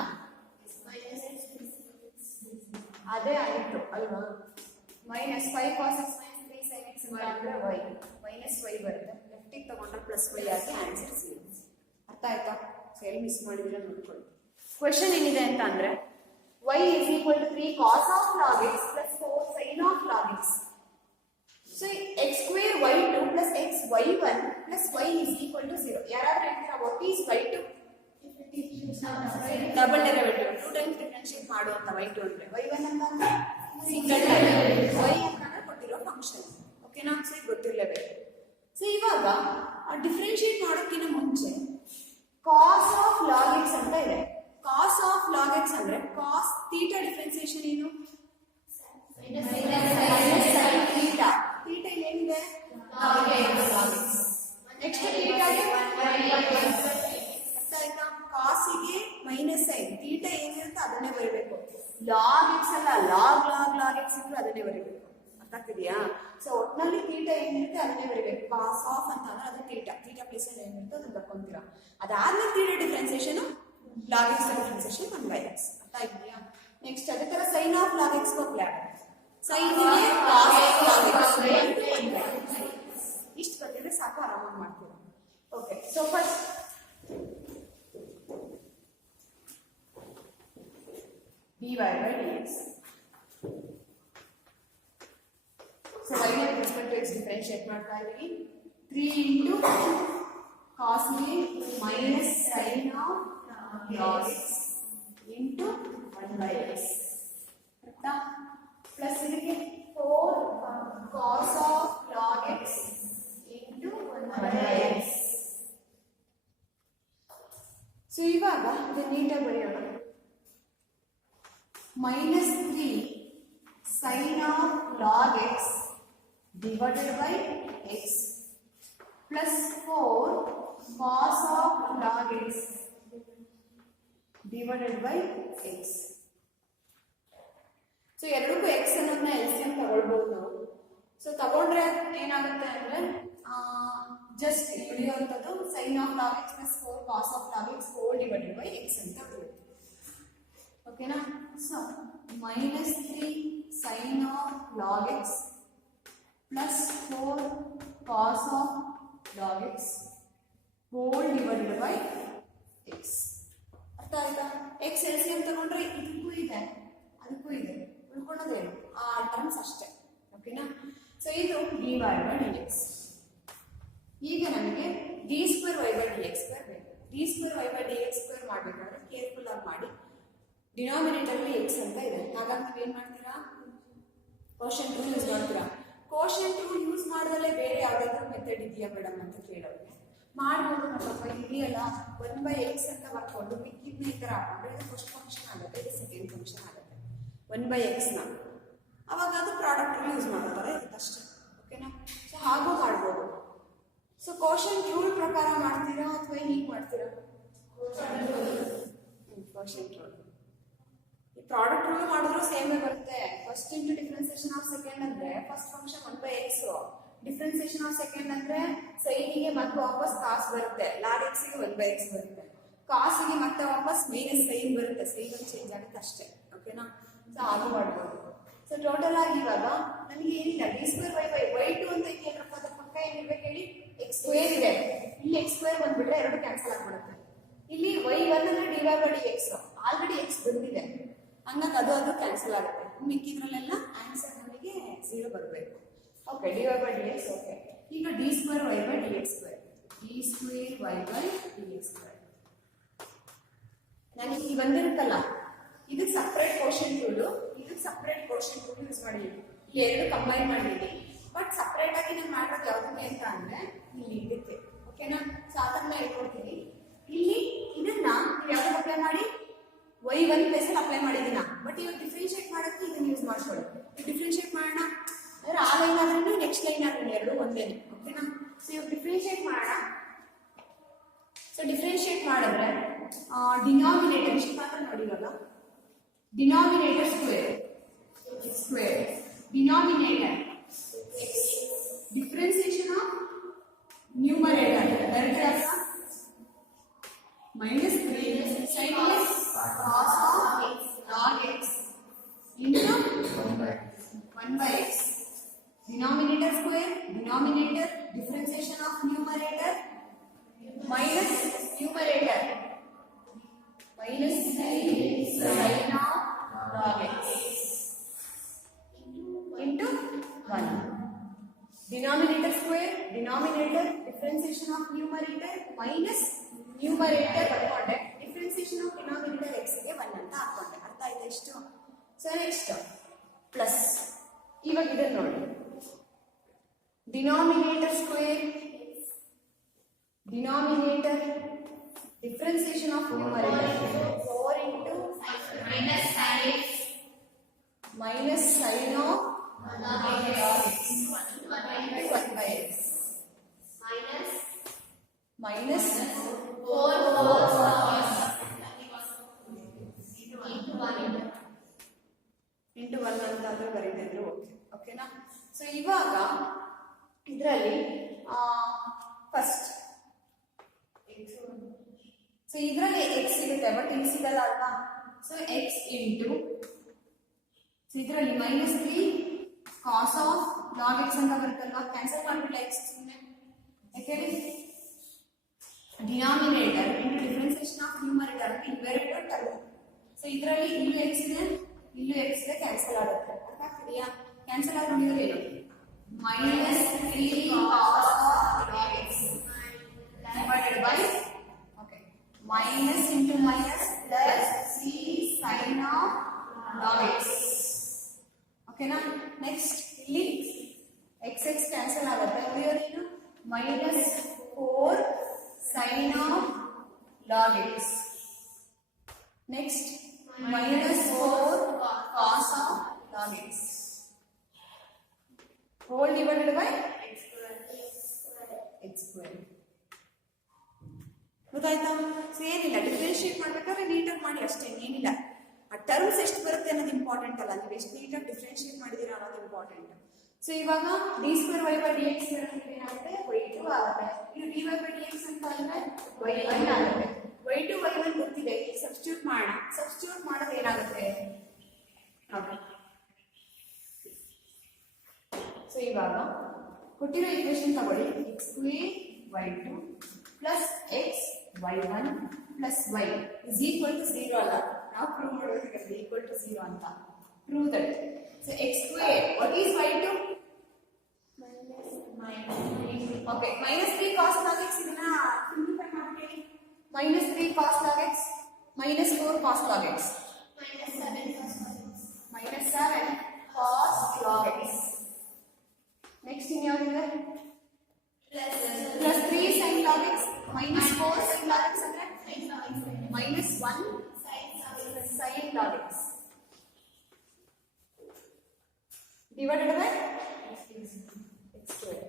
ಅದೇ ಆಗಿತ್ತು ಅಲ್ವಾ? Minus 5 cos x minus 3 sin x ಅಂದ್ರೆ ವೈ ಮೈನಸ್ ವೈ ಬರುತ್ತೆ. ಲೆಫ್ಟಿಗೆ ತಗೊಂಡ್ರೆ ಪ್ಲಸ್ ವೈ ಆಗಿ ಆನ್ಸರ್ 0. ಅರ್ಥ ಆಯ್ತಾ? ಸೊ ಎಲ್ಲಿ ಮಿಸ್ ಮಾಡಿದ್ರೆ ನೋಡ್ಕೊಳ್ಳಿ. ಕ್ವೆಶ್ಚನ್ ಏನಿದೆ ಅಂತ ಅಂದ್ರೆ y is equal to 3 cos of log x plus 4 sin of log x. So x square y2 plus x y1 plus y is equal to 0. ಯಾರಾದ್ರೂ ಹೇಳ್ತೀರಾ what is y2? Double derivative 2 times differentiate ಮಾಡುವಂತ y2 ಅಂದ್ರೆ y1 ಅಂತ single derivative ಇವಾಗ differentiate ಮಾಡೋಕ್ಕಿಂತ ಮುಂಚೆ ಕಾಸ್ of log X ಅಂತ ಇದೆ. ಕಾಸ್ ಆಫ್ ಲಾಗ್ ಎಕ್ಸ್ ಅಂದ್ರೆ ಕಾಸ್ ಥೀಟಾ ಡಿಫ್ರೆನ್ಸಿಯೇಷನ್ ಏನು? ಥೀಟಾ. ಥೀಟಾ ಇಲ್ಲಿ ಏನಿದೆ? ನೆಕ್ಸ್ಟ್ ಥೀಟಾಗೆ ಅರ್ಥ ಆಯ್ತಾ? ಕಾಸಿಗೆ ಮೈನಸ್ ಸೈನ್, ಥೀಟಾ ಏನಿರುತ್ತೆ ಅದನ್ನೇ ಬರೀಬೇಕು. ಲಾಗ್ ಎಕ್ಸ್ ಅಲ್ಲ, ಲಾಗ್ ಲಾಗ್ ಲಾಗ್ ಎಕ್ಸ್ ಇದ್ರು ಅದನ್ನೇ ಬರೀಬೇಕು. ಅರ್ಥ ಆಗ್ತಿದೆಯಾ? ಸೊ ಒಟ್ಟಿನಲ್ಲಿ ಥೀಟಾ ಏನಿರುತ್ತೆ ಅದನ್ನೇ ಬರೀಬೇಕು. ಕಾಸ್ ಆಫ್ ಅಂತ ಅಂದ್ರೆ ಅದು ಥೀಟಾ, ಥೀಟಾ ಪ್ಲೇಸ್ ಅಲ್ಲಿ ಏನಿರುತ್ತೆ ಅದನ್ನ ಬರ್ಕೊಂತೀರಾ. ಅದಾದ್ಮೇಲೆ theta differentiation log x differentiation 1/x. ಅರ್ಥ ಆಗಿದೆಯಾ? ನೆಕ್ಸ್ಟ್ ಅದೇ ತರ ಸೈನ್ ಆಫ್ ಲಾಗ್ ಎಕ್ಸ್ ಹೋಗ್ಲಾ, ಸೈನ್ ಗೆ cos of log X 1/x. ಇಷ್ಟು ಬಂದಿದ್ರೆ ಸಾಕು, ಆರಾಮಾಗಿ ಮಾಡ್ತೀರಾ. Okay, so first dy by dx. So y with respect to x differentiate ಮಾಡ್ತಾ ಇದೀವಿ. 3 into cos a minus sin of log x into 1/x. ಆಯ್ತಾ? ಪ್ಲಸ್ ಇದಕ್ಕೆ 4 cos of log x into 1/x. So ಇವಾಗ ಇದು ನೀಟಾಗಿ ಬರೆಯೋಣ. minus 3 sin of log x divided by x plus 4 cos of log x divided by x. So ಎರಡಕ್ಕೂ x ಅನ್ನೋದನ್ನ LCM ತಗೊಳ್ಬಹುದು ನಾವು. ಸೊ ತಗೊಂಡ್ರೆ ಏನಾಗುತ್ತೆ ಅಂದ್ರೆ just ಉಳಿಯುವಂಥದ್ದು sin of log x plus 4 cos of log x whole divided by x ಅಂತ ಬರುತ್ತೆ. ಓಕೆನಾ? So minus 3 sin of log x plus 4 cos of log x whole divided by x. ಅರ್ಥ ಆಯ್ತಾ? x LCM ತಗೊಂಡ್ರೆ ಇದಕ್ಕೂ ಇದೆ ಅದಕ್ಕೂ ಇದೆ, ಉಳ್ಕೊಳ್ಳೋದೇನು ಆ ಟರ್ಮ್ಸ್ ಅಷ್ಟೇ. ಓಕೆನಾ? ಸೊ ಇದು dy by dx. ಈಗ ನಮಗೆ d square y by dx square ಬೇಕು. d square y by dx square ಮಾಡಬೇಕಾದ್ರೆ ಕೇರ್ಫುಲ್ ಆಗಿ ಮಾಡಿ. ಡಿನಾಮಿನೇಟರ್ ಅಲ್ಲಿ x ಅಂತ ಇದೆ, ಹಾಗಾಗಿ ನೀವು ಏನ್ ಮಾಡ್ತೀರಾ? ಕೋಶೆಂಟ್ ರೂಲ್ ಯೂಸ್ ಮಾಡ್ತೀರಾ. ಕೋಶೆಂಟ್ ರೂಲ್ ಯೂಸ್ ಮಾಡಿದ್ರೆ ಬೇರೆ ಯಾವ್ದಾದ್ರು ಮೆಥಡ್ ಇದೆಯಾ ಮೇಡಮ್ ಅಂತ ಕೇಳೋರಿಗೆ ಮಾಡ್ಬೋದು. ನಮ್ಮಪ್ಪ ಇದೆಯಲ್ಲ 1/x ಅಂತ ಬರ್ಕೊಂಡು ಮಿಕ್ಕಿದ್ನ ಈ ತರ ಹಾಕೊಂಡ್ರೆ ಇದು ಫಸ್ಟ್ ಫಂಕ್ಷನ್ ಆಗುತ್ತೆ, ಇದು ಸೆಕೆಂಡ್ ಫಂಕ್ಷನ್ ಆಗುತ್ತೆ 1/x ನ. ಅವಾಗ ಅದು ಪ್ರಾಡಕ್ಟ್ ರೂಲ್ ಯೂಸ್ ಮಾಡ್ತಾರೆ ಇದಷ್ಟೇ. ಓಕೆನಾ? ಸೊ ಹಾಗೂ ಮಾಡ್ಬೋದು. ಸೊ ಕೋಶೆಂಟ್ ರೂಲ್ ಪ್ರಕಾರ ಮಾಡ್ತೀರಾ ಅಥವಾ ಹೀಗೆ ಮಾಡ್ತೀರಾ? ಕೋಶೆಂಟ್ ರೂಲ್ ಈ ಪ್ರಾಡಕ್ಟ್ ರೂಲ್ ಮಾಡಿದ್ರು ಸೇಮೇ ಬರುತ್ತೆ. First into differentiation of second ಅಂದ್ರೆ first function 1/x, differentiation of second ಅಂದ್ರೆ ಸೈನಿಗೆ ಮತ್ತೆ ವಾಪಸ್ ಕಾಸ್ ಬರುತ್ತೆ, ಲಾಗ್ ಎಕ್ಸ್ ಗೆ 1/x ಬರುತ್ತೆ, ಕಾಸಿಗೆ ಮತ್ತೆ ವಾಪಸ್ ಮೈನಸ್ ಸೈನ್ ಬರುತ್ತೆ, ಸೈನ್ ಒಂದು ಚೇಂಜ್ ಆಗುತ್ತೆ ಅಷ್ಟೇ. ಓಕೆನಾ? ಸೊ ಹಾಗೂ ಮಾಡ್ಬೋದು. ಸೊ ಟೋಟಲ್ ಆಗಿ ಇವಾಗ ನನಗೆ ಏನಿಲ್ಲ d square y by y2 ಅಂತ ಕೇಳ್ರಪ್ಪ, ಅದ್ರ ಪಕ್ಕ ಏನಿರ್ಬೇಕು ಹೇಳಿ? x square ಇದೆ. ಇಲ್ಲಿ x square ಬಂದ್ಬಿಟ್ರೆ ಎರಡು ಕ್ಯಾನ್ಸಲ್ ಆಗ್ಬಿಡುತ್ತೆ. ಇಲ್ಲಿ y1 ಅಂದ್ರೆ dy by dx, already x ಬಂದಿದೆ, ಹಂಗಾಗಿ ಅದು ಕ್ಯಾನ್ಸಲ್ ಆಗುತ್ತೆ. ಮಿಕ್ಕಿದ್ರಲ್ಲೆಲ್ಲ ಆನ್ಸರ್ ನಮಗೆ 0 ಬರಬೇಕು. Okay, dy by dx. Okay, ಈಗ d square y by dx square, d square y by dx square ನನಗೆ ಈ ಬಂದಿರುತ್ತಲ್ಲ, ಇದಕ್ಕೆ ಸಪ್ರೇಟ್ ಕೋಶೆಂಟ್ ರೂಲು, ಇದಕ್ಕೆ ಸಪ್ರೇಟ್ ಕೋಶೆಂಟ್ ರೂಲ್ ಯೂಸ್ ಮಾಡಿದ್ದೀನಿ. ಈ ಎರಡು ಕಂಬೈನ್ ಮಾಡಿದ್ದೀನಿ. ಬಟ್ ಸಪ್ರೇಟ್ ಆಗಿ ನಾನು ಮಾಡೋದು ಯಾವುದಕ್ಕೆ ಅಂತ ಅಂದ್ರೆ ಇಲ್ಲಿ ಇದಕ್ಕೆ. ಓಕೆನಾ? ಸೊ ಅದನ್ನ ಹೇಳ್ಕೊಡ್ತೀನಿ. ಇಲ್ಲಿ ಇದನ್ನ ನೀವು ಯಾವ್ದಕ್ಕೆ ಅಪ್ಲೈ ಮಾಡಿ? y1 ಪ್ಲೇಸ್ ಅಲ್ಲಿ ಅಪ್ಲೈ ಮಾಡಿದ್ದೀನ. ಬಟ್ ಇವಾಗ ಡಿಫ್ರೆನ್ಶಿಯೇಟ್ ಮಾಡೋಕ್ಕೆ ಇದನ್ನ ಯೂಸ್ ಮಾಡ್ಕೊಳ್ಳಿ. ಡಿಫ್ರೆನ್ಶಿಯೇಟ್ ಮಾಡೋಣ ಅಂದ್ರೆ ಆ ಲೈನ್ ಆದ್ರೂ ನೆಕ್ಸ್ಟ್ ಲೈನ್ ಆದ್ರೂ ಎರಡು ಒಂದೇನೆ. ಓಕೆನಾ? ಸೊ ಇವಾಗ ಡಿಫ್ರೆನ್ಶಿಯೇಟ್ ಮಾಡೋಣ. ಸೊ ಡಿಫ್ರೆನ್ಶಿಯೇಟ್ ಮಾಡಿದ್ರೆ ಡಿನಾಮಿನೇಟರ್ ಇಷ್ಟು ಮಾತ್ರ ನೋಡಿ. ಇವಾಗ denominator square denominator x, differentiation of numerator direct minus 3 sin x cos of log x into 1/x. Denominator square, denominator, differentiation of numerator minus numerator minus 3 sin of log x into 1. Denominator square, denominator, differentiation of numerator minus numerator ಬರ್ಕೊಂಡೆ, differentiation of denominator x ಗೆ 1 ಅಂತ ಹಾಕೊಂಡೆ. ಅರ್ಥ ಆಯ್ತಾ ಇಷ್ಟು? So next plus. ಇವಾಗ ಇದನ್ನ ನೋಡಿ, denominator square denominator differentiation of numerator 4 into minus sin x minus sin of log x into 1 by x minus 4 cos into 1 ಅಂತಾದ್ರೂ ಬರೀತಿದ್ರು ಓಕೆನಾ. ಸೊ ಇವಾಗ ಇದರಲ್ಲಿ ಫಸ್ಟ್ ಸೊ ಇದರಲ್ಲಿ ಎಕ್ಸ್ ಸಿಗುತ್ತೆ ಬಟ್ ಇಲ್ಲಿ ಸಿಗಲ್ಲ ಅಲ್ವಾ. ಸೊ ಎಕ್ಸ್ ಇಂಟು ಸೊ ಇದರಲ್ಲಿ minus 3 cos of log X ಅಂತ ಬರುತ್ತಲ್ವಾ, ಕ್ಯಾನ್ಸಲ್ ಮಾಡಿಬಿಟ್ಟ ಎಕ್ಸ್ ಸುಮ್ಮನೆ ಯಾಕೆ denominator into differentiation of numerator ಅಂತ ಇವೆರಡು ಟರ್ಮ್. ಸೊ ಇದರಲ್ಲಿ ಇಲ್ಲೂ ಎಕ್ಸ್ ಇದೆ ಇಲ್ಲೂ ಎಕ್ಸ್ ಇದೆ, ಕ್ಯಾನ್ಸಲ್ ಆಗುತ್ತೆ. ಅರ್ಥ ಆಗ್ತಿದೆಯಾ? ಕ್ಯಾನ್ಸಲ್ ಆಗಿ ನೋಡಿದ್ರೆ ಏನು minus 3 cos of log X divided by okay minus into minus plus 3 sin of log x. Okay na? Next ಇಲ್ಲಿ x x cancel ಆಗುತ್ತೆ, ಉಳಿಯೋದೇನು minus 4 sin of log x. Next minus 4 cos of log x whole divided by x square. ಗೊತ್ತಾಯ್ತಾ? So ಏನಿಲ್ಲ, differentiate ಮಾಡ್ಬೇಕಾದ್ರೆ ನೀಟಾಗಿ ಮಾಡಿ ಅಷ್ಟೇ, ಏನಿಲ್ಲ. ಆ ಟರ್ಮ್ಸ್ ಎಷ್ಟು ಬರುತ್ತೆ ಅನ್ನೋದು ಇಂಪಾರ್ಟೆಂಟ್ ಅಲ್ಲ, ನೀವು ಎಷ್ಟು ನೀಟಾಗಿ ಡಿಫ್ರೆನ್ಶಿಯೇಟ್ ಮಾಡಿದೀರಾ ಅನ್ನೋದು ಇಂಪಾರ್ಟೆಂಟ್. ಸೊ ಇವಾಗ D square Y by D X ಏನಾಗುತ್ತೆ y2 ಆಗುತ್ತೆ. ಇದು dy ಬೈ ಡಿ ಎಕ್ಸ್ ಅಂತ ಅಂದ್ರೆ y1 ಆಗುತ್ತೆ. y2 y1 ಗೊತ್ತಿದೆ, ಈಗ ಸಬ್ಸ್ಟಿಟ್ಯೂಟ್ ಮಾಡೋಣ. ಸಬ್ಸ್ಟಿಟ್ಯೂಟ್ ಮಾಡೋದು ಏನಾಗುತ್ತೆ ನೋಡಿ. ಸೊ ಇವಾಗ ಕೊಟ್ಟಿರೋ ಈಕ್ವೇಷನ್ ತಗೊಳ್ಳಿ, x square y2 plus X y1 plus y is equal to 0 ಅಲ್ಲ, ನಾವು ಪ್ರೂವ್ ಮಾಡಬೇಕಾದ್ರೆ equal to 0 ಅಂತ. Prove that. So x square, what is y2? Okay, minus 3 cos log x ಇದನ್ನ ಸಿಂಪ್ಲಿಫೈ ಮಾಡ್ತೀವಿ. minus 3 cos log x minus 4 cos log x minus 7 cos log x. Next in ಯಾವ್ದಿದೆ plus 3 sin log x minus 4 sin log x ಅಂದ್ರೆ minus 1 sin log x divided by x square.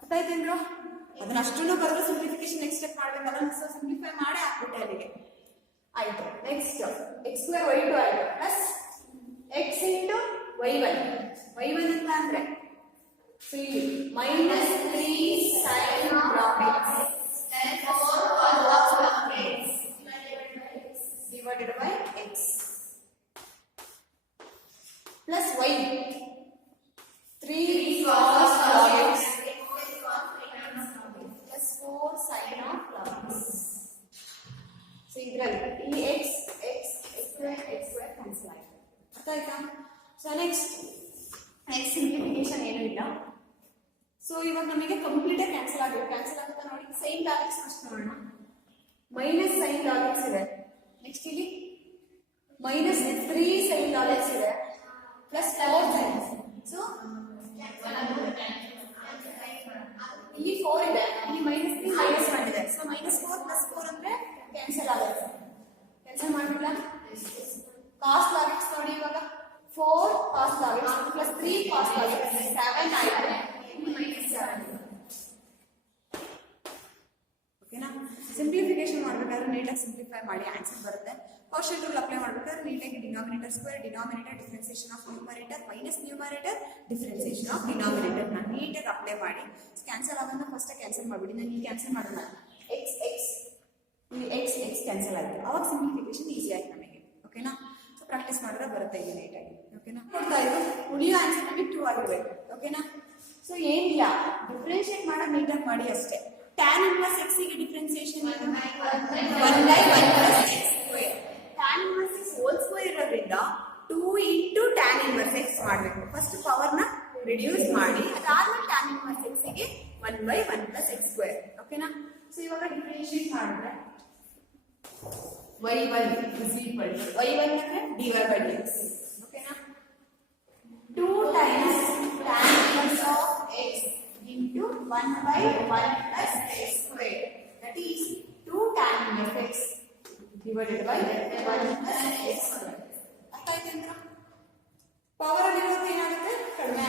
ಅರ್ಥ ಆಯ್ತೇನ್ರು? ಅದನ್ನ ಅಷ್ಟನ್ನು ಬರೆದು simplification next step ಮಾಡ್ಬೇಕಲ್ಲ, so simplify ಮಾಡಿ ಹಾಕ್ಬಿಟ್ಟೆ ಅಲ್ಲಿಗೆ ಆಯ್ತು. Next x square y2 ಆಯ್ತು ಪ್ಲಸ್ x ಇಂಟು y1 ಅಂತ ಅಂದ್ರೆ ಸೊ ಇಲ್ಲಿ minus 3 sin log x divided by x plus y 3 cos log x plus 4 sin of log x. So ಇದರಲ್ಲಿ ಈ x square cancel ಆಯ್ತು. ಅರ್ಥ ಆಯ್ತಾ? ಸೊ ನೆಕ್ಸ್ಟ್ ಸಿಂಪ್ಲಿಫಿಕೇಶನ್ ಏನೂ ಇಲ್ಲ. ಸೊ ಇವಾಗ ನಮಗೆ ಕಂಪ್ಲೀಟ್ ಆಗಿ ಕ್ಯಾನ್ಸಲ್ ಆಗುತ್ತಾ ನೋಡಿ. ಸೈನ್ ಲಾಗ್ ಎಕ್ಸ್ ಫಸ್ಟ್ ನೋಡೋಣ. ಮೈನಸ್ ಸೈನ್ ಲಾಗ್ ಎಕ್ಸ್ ಇದೆ, ನೆಕ್ಸ್ಟ್ ಇಲ್ಲಿ ಮೈನಸ್ 3 ಸೈನ್ ಲಾಗ್ ಎಕ್ಸ್ ಇದೆ ಪ್ಲಸ್ 4 ಸೈನ್. ಸೊ ಇಲ್ಲಿ 4 ಇದೆ, ಇಲ್ಲಿ ಮೈನಸ್ 3 ಮೈನಸ್ 1 ಇದೆ. ಸೊ ಮೈನಸ್ 4 ಪ್ಲಸ್ 4 ಅಂದ್ರೆ ಕ್ಯಾನ್ಸಲ್ ಆಗುತ್ತೆ. ಕ್ಯಾನ್ಸಲ್ ಮಾಡಿಬಿಡ್ಲಾ? ಕಾಸ್ ಲಾಗ್ ಎಕ್ಸ್ ನೋಡಿ, ಇವಾಗ 4 ಕಾಸ್ ಲಾಗ್ ಎಕ್ಸ್ ಪ್ಲಸ್ 3 ಕಾಸ್ ಲಾಗ್ ಎಕ್ಸ್ 7 ಆಯ್ತು. ಓಕೆನಾ? ಸಿಂಪ್ಲಿಫಿಕೇಶನ್ ಮಾಡಬೇಕಾದ್ರೆ ನೀಟಾಗಿ ಸಿಂಪ್ಲಿಫೈ ಮಾಡಿ ಆನ್ಸರ್ ಬರುತ್ತೆ. ಕಾಶನ್ ರೂಲ್ ಅಪ್ಲೈ ಮಾಡಬೇಕಾದ್ರೆ ನೀಟಾಗಿ denominator square denominator differentiation of numerator minus numerator differentiation of denominator ನಾನು ನೀಟಾಗಿ ಅಪ್ಲೈ ಮಾಡಿ ಕ್ಯಾನ್ಸಲ್ ಆಗೋದನ್ನ ಫಸ್ಟ್ ಕ್ಯಾನ್ಸಲ್ ಮಾಡಿಬಿಡಿ. ನಾನು ಇಲ್ಲಿ ಕ್ಯಾನ್ಸಲ್ ಮಾಡೋಣ, ಎಕ್ಸ್ ಕ್ಯಾನ್ಸಲ್ ಆಗುತ್ತೆ, ಅವಾಗ ಸಿಂಪ್ಲಿಫಿಕೇಶನ್ ಈಸಿ ಆಯ್ತು ನಮಗೆ. ಓಕೆನಾ? ಸೊ ಪ್ರಾಕ್ಟೀಸ್ ಮಾಡಿದ್ರೆ ಬರುತ್ತೆ ಈಗ ನೀಟಾಗಿ. ಓಕೆನಾ? ಕೊಡ್ತಾ ಇದ್ದು ಉಳಿಯೋ ಆನ್ಸರ್ ನಮಗೆ 2 ಆಗಿರ್ಬೇಕು. ಓಕೆನಾ? ಸೊ ಏನಿಲ್ಲ, ಡಿಫ್ರೆನ್ಶಿಯೇಟ್ ಮಾಡೋದು ನೀಟಾಗಿ ಮಾಡಿ ಅಷ್ಟೇ. tan inverse x ಗೆ differentiation 1 by 1 plus x square. tan inverse x whole square ಇರೋದ್ರಿಂದ 2 into tan inverse x ಮಾಡಬೇಕು. ಫಸ್ಟ್ ಪವರ್ ನ ರಿಡ್ಯೂಸ್ ಮಾಡಿ ಅದಾದ್ಮೇಲೆ tan inverse x ಗೆ 1 by 1 plus x square. ಓಕೆನಾ? ಸೊ ಇವಾಗ ಡಿಫರೆನ್ಶಿಯೇಟ್ ಮಾಡಿದ್ರೆ y1 is equal to y1 ಅಂದ್ರೆ dy by dx. ಓಕೆನಾ? 2 times tan inverse of x into 1 by 1 plus x square.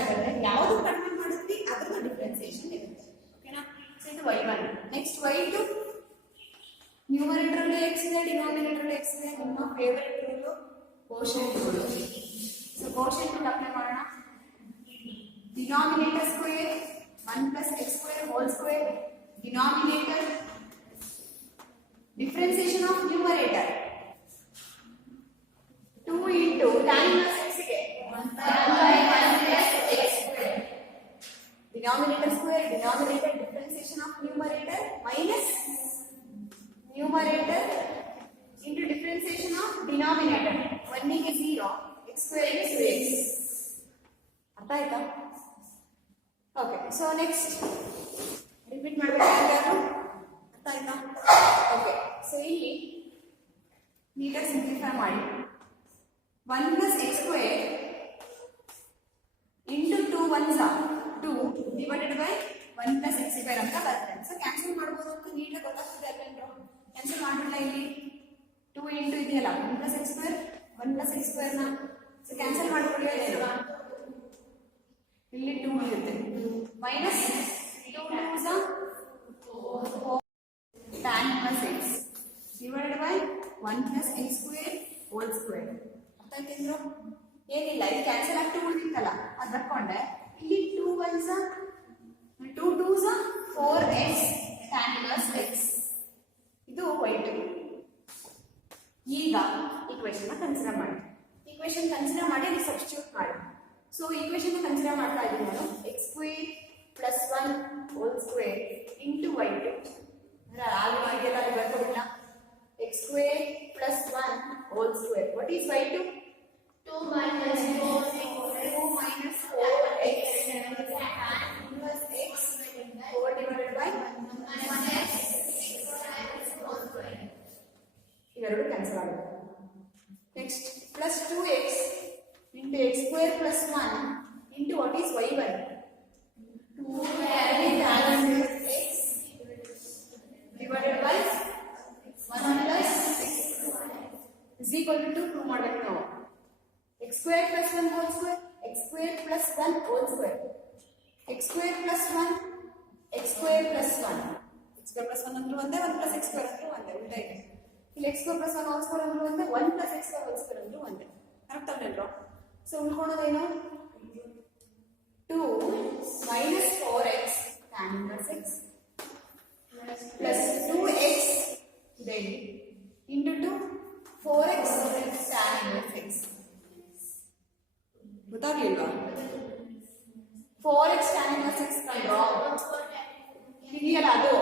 ಬರುತ್ತೆ. ಯಾವುದು ಕಡಿಮೆ ಮಾಡಿದ್ವಿ ಅದ್ರ ಡಿಫ್ರೆನ್ಸಿಯೇಷನ್ ಇರುತ್ತೆ. ಓಕೆನಾ? ಸೊ ಇದು y1. ನೆಕ್ಸ್ಟ್ y2 ನ್ಯೂಮರೇಟರ್ ಅಲ್ಲಿ x ಇದೆ, ಡಿನಾಮಿನೇಟರ್ ಅಲ್ಲಿ x ಇದೆ. ನಿಮ್ಮ favourite rule quotient rule. So quotient rule apply ಮಾಡೋಣ. Denominator square 1 plus x square whole square. Denominator differentiation of numerator 2 into tan inverse x ಗೆ 1 by 1 plus x square. Denominator square, denominator differentiation of numerator minus numerator into differentiation of denominator. 1 ಗೆ 0, x square ಗೆ 2x. ಅರ್ಥ ಆಯ್ತಾ? Okay. So next repeat ಮಾಡಬೇಕಾದ್ರೆ ಅರ್ಥ ಆಯ್ತಾ? Okay. So ಇಲ್ಲಿ ನೀಟಾಗಿ ಸಿಂಪ್ಲಿಫೈ ಮಾಡಿ 1 plus x square into 2 ones are 2 divided by 1 plus x square ಅಂತ ಬರುತ್ತೆ. ಸೊ ಕ್ಯಾನ್ಸಲ್ ಮಾಡ್ಬೋದು ಅಂತ ನೀಟಾಗಿ ಗೊತ್ತಾಗ್ತದೆ ಅಲ್ವೇನ್ರು? ಕ್ಯಾನ್ಸಲ್ ಮಾಡಿಲ್ಲ. ಇಲ್ಲಿ 2 into ಇದೆಯಲ್ಲ 1 plus x square 1 plus x square ನ ಸೊ ಕ್ಯಾನ್ಸಲ್ ಮಾಡ್ಕೊಳ್ಳಿ. ಇಲ್ಲಿ 2 ಇರುತ್ತೆ minus 2 2s are 4 tan inverse x divided by 1 plus x square whole square. ಅರ್ಥ ಆಯ್ತೇನ್ರು? ಏನಿಲ್ಲ, ಇದು ಕ್ಯಾನ್ಸಲ್ ಆಗ್ತಾ ಉಳಿದಿತ್ತಲ್ಲ ಅದು ಬರ್ಕೊಂಡೆ. ಇಲ್ಲಿ 2 1s are 2 2s are 4x tan inverse x. ಇದು y2. ಈಗ ಈಕ್ವೇಶನ್ ಕನ್ಸಿಡರ್ ಮಾಡಿ. ಈಕ್ವೇಶನ್ ಕನ್ಸಿಡರ್ ಮಾಡಿ ಇಲ್ಲಿ ಸಬ್ಸ್ಟಿಟ್ಯೂಟ್ ಮಾಡಿ. ಸೊ ಈಕ್ವೇಶನ್ ಕನ್ಸಿಡರ್ ಮಾಡ್ತಾ ಇದ್ದೀನಿ ನಾನು. x square plus 1 whole square into y2. ಆಗ ಇದೆಲ್ಲ ಅಲ್ಲಿ ಬರ್ಕೋದಿಲ್ಲ. x square plus 1 whole square. What is y2? 2 minus 4x. 2 minus 4x inverse x 4 divided by 1x. ಇವೆರಡು ಕ್ಯಾನ್ಸಲ್ ಆಗುತ್ತೆ. Next plus 2x into x square plus 1 into what is y1? 2 tan x divided by 1 plus x is equal to 2 ಮಾಡಬೇಕು ನಾವು. x square plus 1 whole square, x square plus 1 whole square, x square plus 1, x square plus 1, x square plus 1 ಅಂದ್ರೆ ಒಂದೇ, 1 plus x square ಅಂದ್ರೆ ಒಂದೇ. ಉಲ್ಟಾ ಇದೆ. ಇಲ್ಲಿ x square plus 1 whole square ಅಂದ್ರೆ ಒಂದೇ, 1 plus x square whole square ಅಂದ್ರೆ ಒಂದೇ. Correct ಅಲ್ವೇನ್ರೋ? So ಉಳ್ಕೊಳ್ಳೋದೇನು? 2 minus 4x tan inverse x plus 2x then into 2 4x tan inverse x. ಗೊತ್ತಾಗ್ಲಿಲ್ವಾ? 4x tan inverse x ಕಂಡ್ರೋ ಇದೆಯಲ್ಲ ಅದು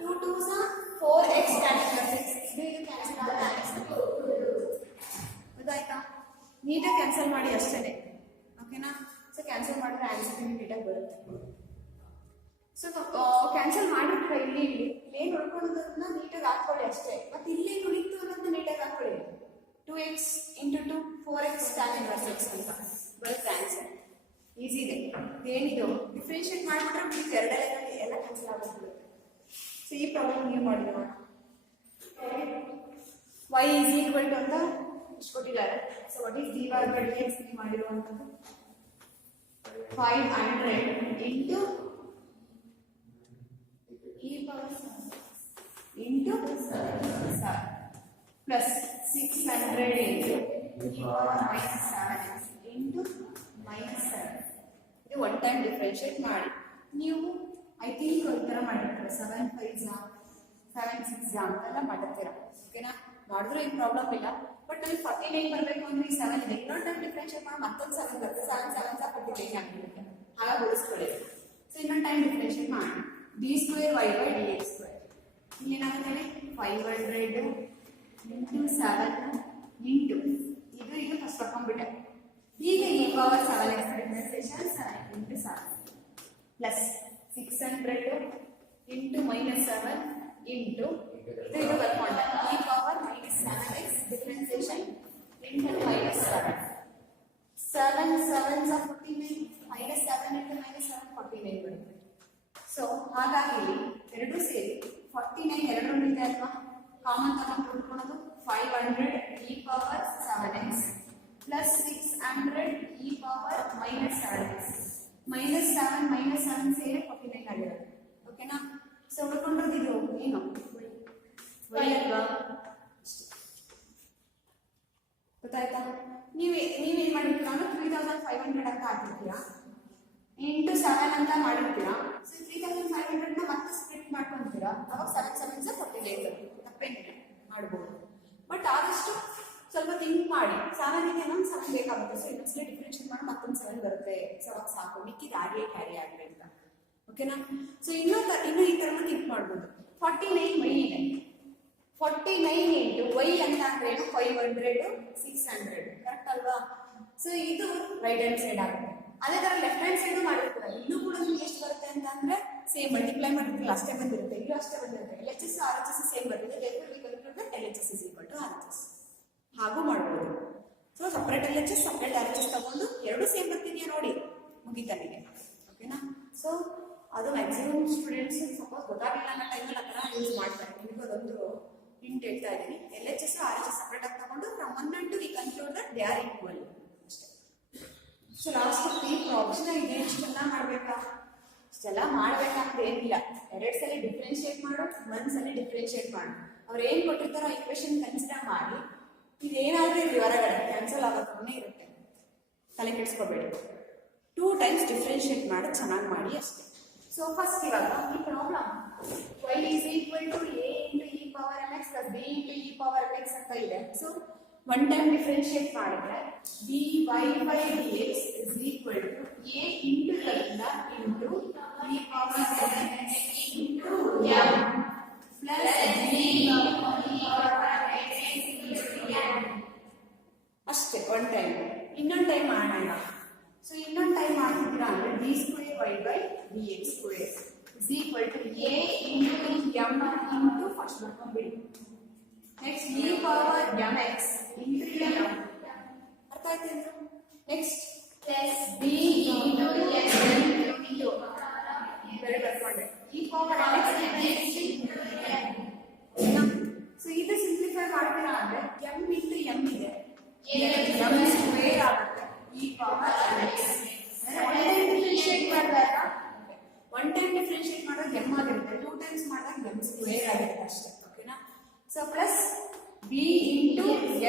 2 2s are 4x tan inverse x. ಇದು cancel ಆಗುತ್ತೆ. ಗೊತ್ತಾಯ್ತಾ? ನೀಟಾಗಿ cancel ಮಾಡಿ ಅಷ್ಟೇ. ಓಕೆನಾ? ಸೊ ಕ್ಯಾನ್ಸಲ್ ಮಾಡಿದ್ರೆ ಆನ್ಸರ್ ನೀಟಾಗಿ ಬರುತ್ತೆ. ಸೊ ಕ್ಯಾನ್ಸಲ್ ಮಾಡಿದ್ರೆ ಇಲ್ಲಿ ಏನು ಉಳ್ಕೊಳ್ಳೋದನ್ನ ನೀಟಾಗಿ ಹಾಕೊಳ್ಳಿ ಅಷ್ಟೇ. ಮತ್ತೆ ಇಲ್ಲಿ ಉಳಿತು ಅನ್ನೋದನ್ನ ನೀಟಾಗಿ ಹಾಕೊಳ್ಳಿ. 2x into 2 4x tan inverse x ಅಂತ ಬರುತ್ತೆ ಆನ್ಸರ್. ಈಸಿ ಇದೆ. ಏನಿದು ಡಿಫ್ರೆನ್ಶಿಯೇಟ್ ಮಾಡಿಬಿಟ್ರೆ మీకు ಎರಡರಲ್ಲಿ ಎಲ್ಲ ಕ್ಯಾನ್ಸಲ್ ಆಗುತ್ತೆ. ಸೊ ಈ ಪ್ರಾಬ್ಲಮ್ ನೀವು ಮಾಡಿದ್ರೆ y is equal to ಅಂತ ಇಷ್ಟು ಕೊಟ್ಟಿದ್ದಾರೆ. So what is dy by dx ನೀವು ಮಾಡಿರುವಂಥದ್ದು 500 into e power into 7 plus 600 into e power minus 7 into minus 7. ಇದು ಒನ್ ಟೈಮ್ ಡಿಫ್ರೆನ್ಶಿಯೇಟ್ ಮಾಡಿ. ನೀವು ಐ ಥಿಂಕ್ ಒಂಥರ ಮಾಡಿರ್ತೀರ 7 5 7 6 ಅಂತೆಲ್ಲ ಮಾಡಿರ್ತೀರ. ಓಕೆನಾ? ಮಾಡಿದ್ರು ಏನು ಪ್ರಾಬ್ಲಮ್ ಇಲ್ಲ. ಬಟ್ ಅಲ್ಲಿ 49 ಬರಬೇಕು ಅಂದ್ರೆ ಈ 7 ಇದೆ. ಇನ್ನೊಂದು ಟೈಮ್ ಡಿಫ್ರೆನ್ಶಿಯೇಟ್ ಮಾಡಿ ಮತ್ತೊಂದು 7 ಬರುತ್ತೆ. 7 7 49 ಆಗಿರುತ್ತೆ. ಹಾಗಾಗಿ ಉಳಿಸ್ಕೊಳ್ಳಿ. ಸೊ ಇನ್ನೊಂದು ಟೈಮ್ ಡಿಫ್ರೆನ್ಶಿಯೇಟ್ ಮಾಡಿ. d square y by dx square ಇಲ್ಲಿ ಏನಾಗುತ್ತೆ? 500 into 7 into ಇದು ಫಸ್ಟ್ ಬರ್ಕೊಂಡ್ಬಿಟ್ಟೆ. ಈಗ e power 7x differentiation 7 into 7 plus 600 into minus 7 into ಇದು ಬರ್ಕೊಂಡೆ e power minus 7x differentiation into minus 7. 7 7s are 49 minus 7 into minus 7 49 ಬರುತ್ತೆ. So ಹಾಗಾಗಿ ಇಲ್ಲಿ ಎರಡು ಸೇರಿ 49 ಎರಡರಲ್ಲಿ ಇದೆ ಅಲ್ವಾ? ಕಾಮನ್ ತಗೊಂಡು ಉಳ್ಕೊಳ್ಳೋದು 500 e power 7x plus 600 e power minus 7x -7 ಸೇರಿ 49 ಆಗಿರುತ್ತೆ. ಓಕೆನಾ? ಸೊ ಉಳ್ಕೊಂಡಿರೋದು ಇದು ಏನು y ಅಲ್ವಾ? ಗೊತ್ತಾಯ್ತಾ? ನೀವೇನ್ ಮಾಡಿರ್ತೀರಾ ಅಂದ್ರೆ 3500 ಅಂತ ಹಾಕಿರ್ತೀರಾ, ಇಂಟು 7 ಅಂತ ಮಾಡಿರ್ತೀರಾ. ಸೊ 3500 ನ ಮತ್ತೆ ಸ್ಪ್ಲಿಟ್ ಮಾಡ್ಕೊಂತೀರಾ, ಅವಾಗ 7 7 49 ತಪ್ಪೇನಿಲ್ಲ, ಮಾಡ್ಬೋದು. ಬಟ್ ಆದಷ್ಟು ಸ್ವಲ್ಪ ಥಿಂಕ್ ಮಾಡಿ, 7 ಇದೆ ನಮ್ಗೆ 7 ಬೇಕಾಗುತ್ತೆ, ಸೊ ಇನ್ನೊಂದ್ಸಲ ಡಿಫ್ರೆನ್ಷಿಯೇಟ್ ಮಾಡಿ ಮತ್ತೊಂದು 7 ಬರುತ್ತೆ, ಸೊ ಅವಾಗ ಸಾಕು, ಮಿಕ್ಕಿದ ಹಾಗೆ ಕ್ಯಾರಿ ಆಗಲಿ ಅಂತ. ಓಕೆನಾ? ಸೊ ಇನ್ನು ಈ ತರ ಥಿಂಕ್ ಮಾಡ್ಬೋದು. 49 y ಇದೆ, 49 ಇಂಟು y ಅಂತ ಅಂದ್ರೆ 500 600, ಕರೆಕ್ಟ್ ಅಲ್ವಾ? ಸೊ ಇದು ರೈಟ್ ಹ್ಯಾಂಡ್ ಸೈಡ್ ಆಗುತ್ತೆ. ಅದೇ ತರ ಲೆಫ್ಟ್ ಹ್ಯಾಂಡ್ ಸೈಡ್ ಮಾಡಿರ್ತೀರ, ಇಲ್ಲೂ ಕೂಡ ನಿಮ್ಗೆ ಎಷ್ಟು ಬರುತ್ತೆ ಅಂತ ಅಂದ್ರೆ ಸೇಮ್ ಮಲ್ಟಿಪ್ಲೈ ಮಾಡಿರ್ತಿಲ್ಲ, ಅಷ್ಟೇ ಬಂದಿರುತ್ತೆ, ಇಲ್ಲೂ ಅಷ್ಟೇ ಬಂದಿರುತ್ತೆ. LHS RHS ಸೇಮ್ ಬರುತ್ತೆ, LHS is equal to RHS. ಹಾಗೂ ಮಾಡ್ಬೋದು. So separate LHS separate RHS ತಗೊಂಡು ಎರಡು ಸೇಮ್ ಬರ್ತಿದೆಯಾ ನೋಡಿ, ಮುಗಿತಾನಿಗೆ. ಓಕೆನಾ? ಸೊ ಅದು ಮ್ಯಾಕ್ಸಿಮಮ್ ಸ್ಟೂಡೆಂಟ್ಸ್ ಸಪೋಸ್ ಗೊತ್ತಾಗಲಿಲ್ಲ ಅನ್ನೋ ಟೈಮಲ್ಲಿ ಆ ಥರ ಯೂಸ್ ಮಾಡ್ತಾರೆ. ನಿಮಗೆ ಅದೊಂದು ಹಿಂಟ್ ಹೇಳ್ತಾ ಇದ್ದೀನಿ. LHS RHS ಸಪ್ರೇಟ್ ಆಗಿ ತಗೊಂಡು from 1 and 2 we conclude that they are equal. So last 3 problems ಇದೆ, ಇಷ್ಟೆಲ್ಲ ಮಾಡ್ಬೇಕಾ? ಇಷ್ಟೆಲ್ಲ ಮಾಡ್ಬೇಕಂತ ಏನಿಲ್ಲ, 2 ಸಲ ಡಿಫ್ರೆನ್ಶಿಯೇಟ್ ಮಾಡು, 1 ಸಲ ಡಿಫ್ರೆನ್ಶಿಯೇಟ್ ಮಾಡು. ಅವ್ರು ಏನ್ ಕೊಟ್ಟಿರ್ತಾರೋ ಈಕ್ವೇಶನ್ ಕನ್ಸಿಡರ್ ಮಾಡಿ, ಇದೇನಾದ್ರೂ ಇಲ್ಲಿ ಹೊರಗಡೆ ಕ್ಯಾನ್ಸಲ್ ಆಗೋದೇ ಇರುತ್ತೆ, ತಲೆ ಕೆಡಿಸ್ಕೋಬೇಡಿ. 2 ಟೈಮ್ಸ್ ಡಿಫ್ರೆನ್ಶಿಯೇಟ್ ಮಾಡಿ ಚೆನ್ನಾಗಿ ಮಾಡಿ ಅಷ್ಟೇ. ಸೊ ಫಸ್ಟ್ ಇವಾಗ ಈ problem y is equal to a into e power mx plus b into e power mx ಅಂತ ಇದೆ. ಸೊ 1 ಟೈಮ್ ಡಿಫ್ರೆನ್ಶಿಯೇಟ್ ಮಾಡಿದ್ರೆ dy by dx is equal to a into lambda into e power mx into m plus b into e power mx into m. ಅಷ್ಟೇ 1 time. ಇನ್ನೊಂದು time ಮಾಡೋಣ. So ಇನ್ನೊಂದು time ಮಾಡ್ತಿದ್ದೀರಾ ಅಂದ್ರೆ d square y by dx square is equal to a into m into first ಮಾಡ್ಕೊಂಡ್ಬಿಡಿ. Next e power mx into m. ಅರ್ಥ ಆಯ್ತು? Next plus b into m into ಬೇರೆ ಬರ್ಕೊಂಡೆ e power mx into m. ಸೊ ಇದು simplify ಮಾಡ್ತೀರಾ ಅಂದ್ರೆ m into m ಇದೆ, m ಸ್ಕ್ವೇರ್ ಆಗುತ್ತೆ e power mx. One time differentiate ಮಾಡಿದಾಗ m ಆಗಿರುತ್ತೆ, 2 ಟೈಮ್ಸ್ ಮಾಡಿದಾಗ m ಸ್ಕ್ವೇರ್ ಆಗಿರುತ್ತೆ ಅಷ್ಟೇ. ಓಕೆನಾ? So plus b into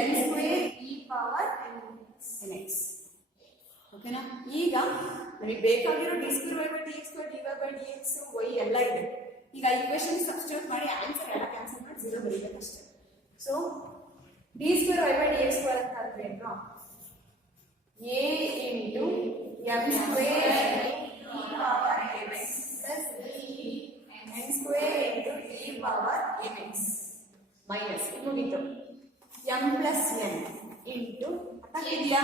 n square e power nx. ಓಕೆನಾ? ಈಗ ನಮಗೆ ಬೇಕಾಗಿರೋ d square y by dx square dy by dx y ಎಲ್ಲ ಇದೆ. ಈಗ ಈಕ್ವೇಶನ್ ಸಬ್ಸ್ಟಿಟ್ಯೂಟ್ ಮಾಡಿ ಆನ್ಸರ್ ಎಲ್ಲ ಕ್ಯಾನ್ಸಲ್ ಮಾಡಿ 0 ಬರೀಬೇಕು ಅಷ್ಟೇ. So d square y by dx square ಅಂತ ಅಂದ್ರೆ ಏನು? a into m square e power mx plus n square into e power mx minus ಮುಗಿತು m plus n into ಇದೆಯಾ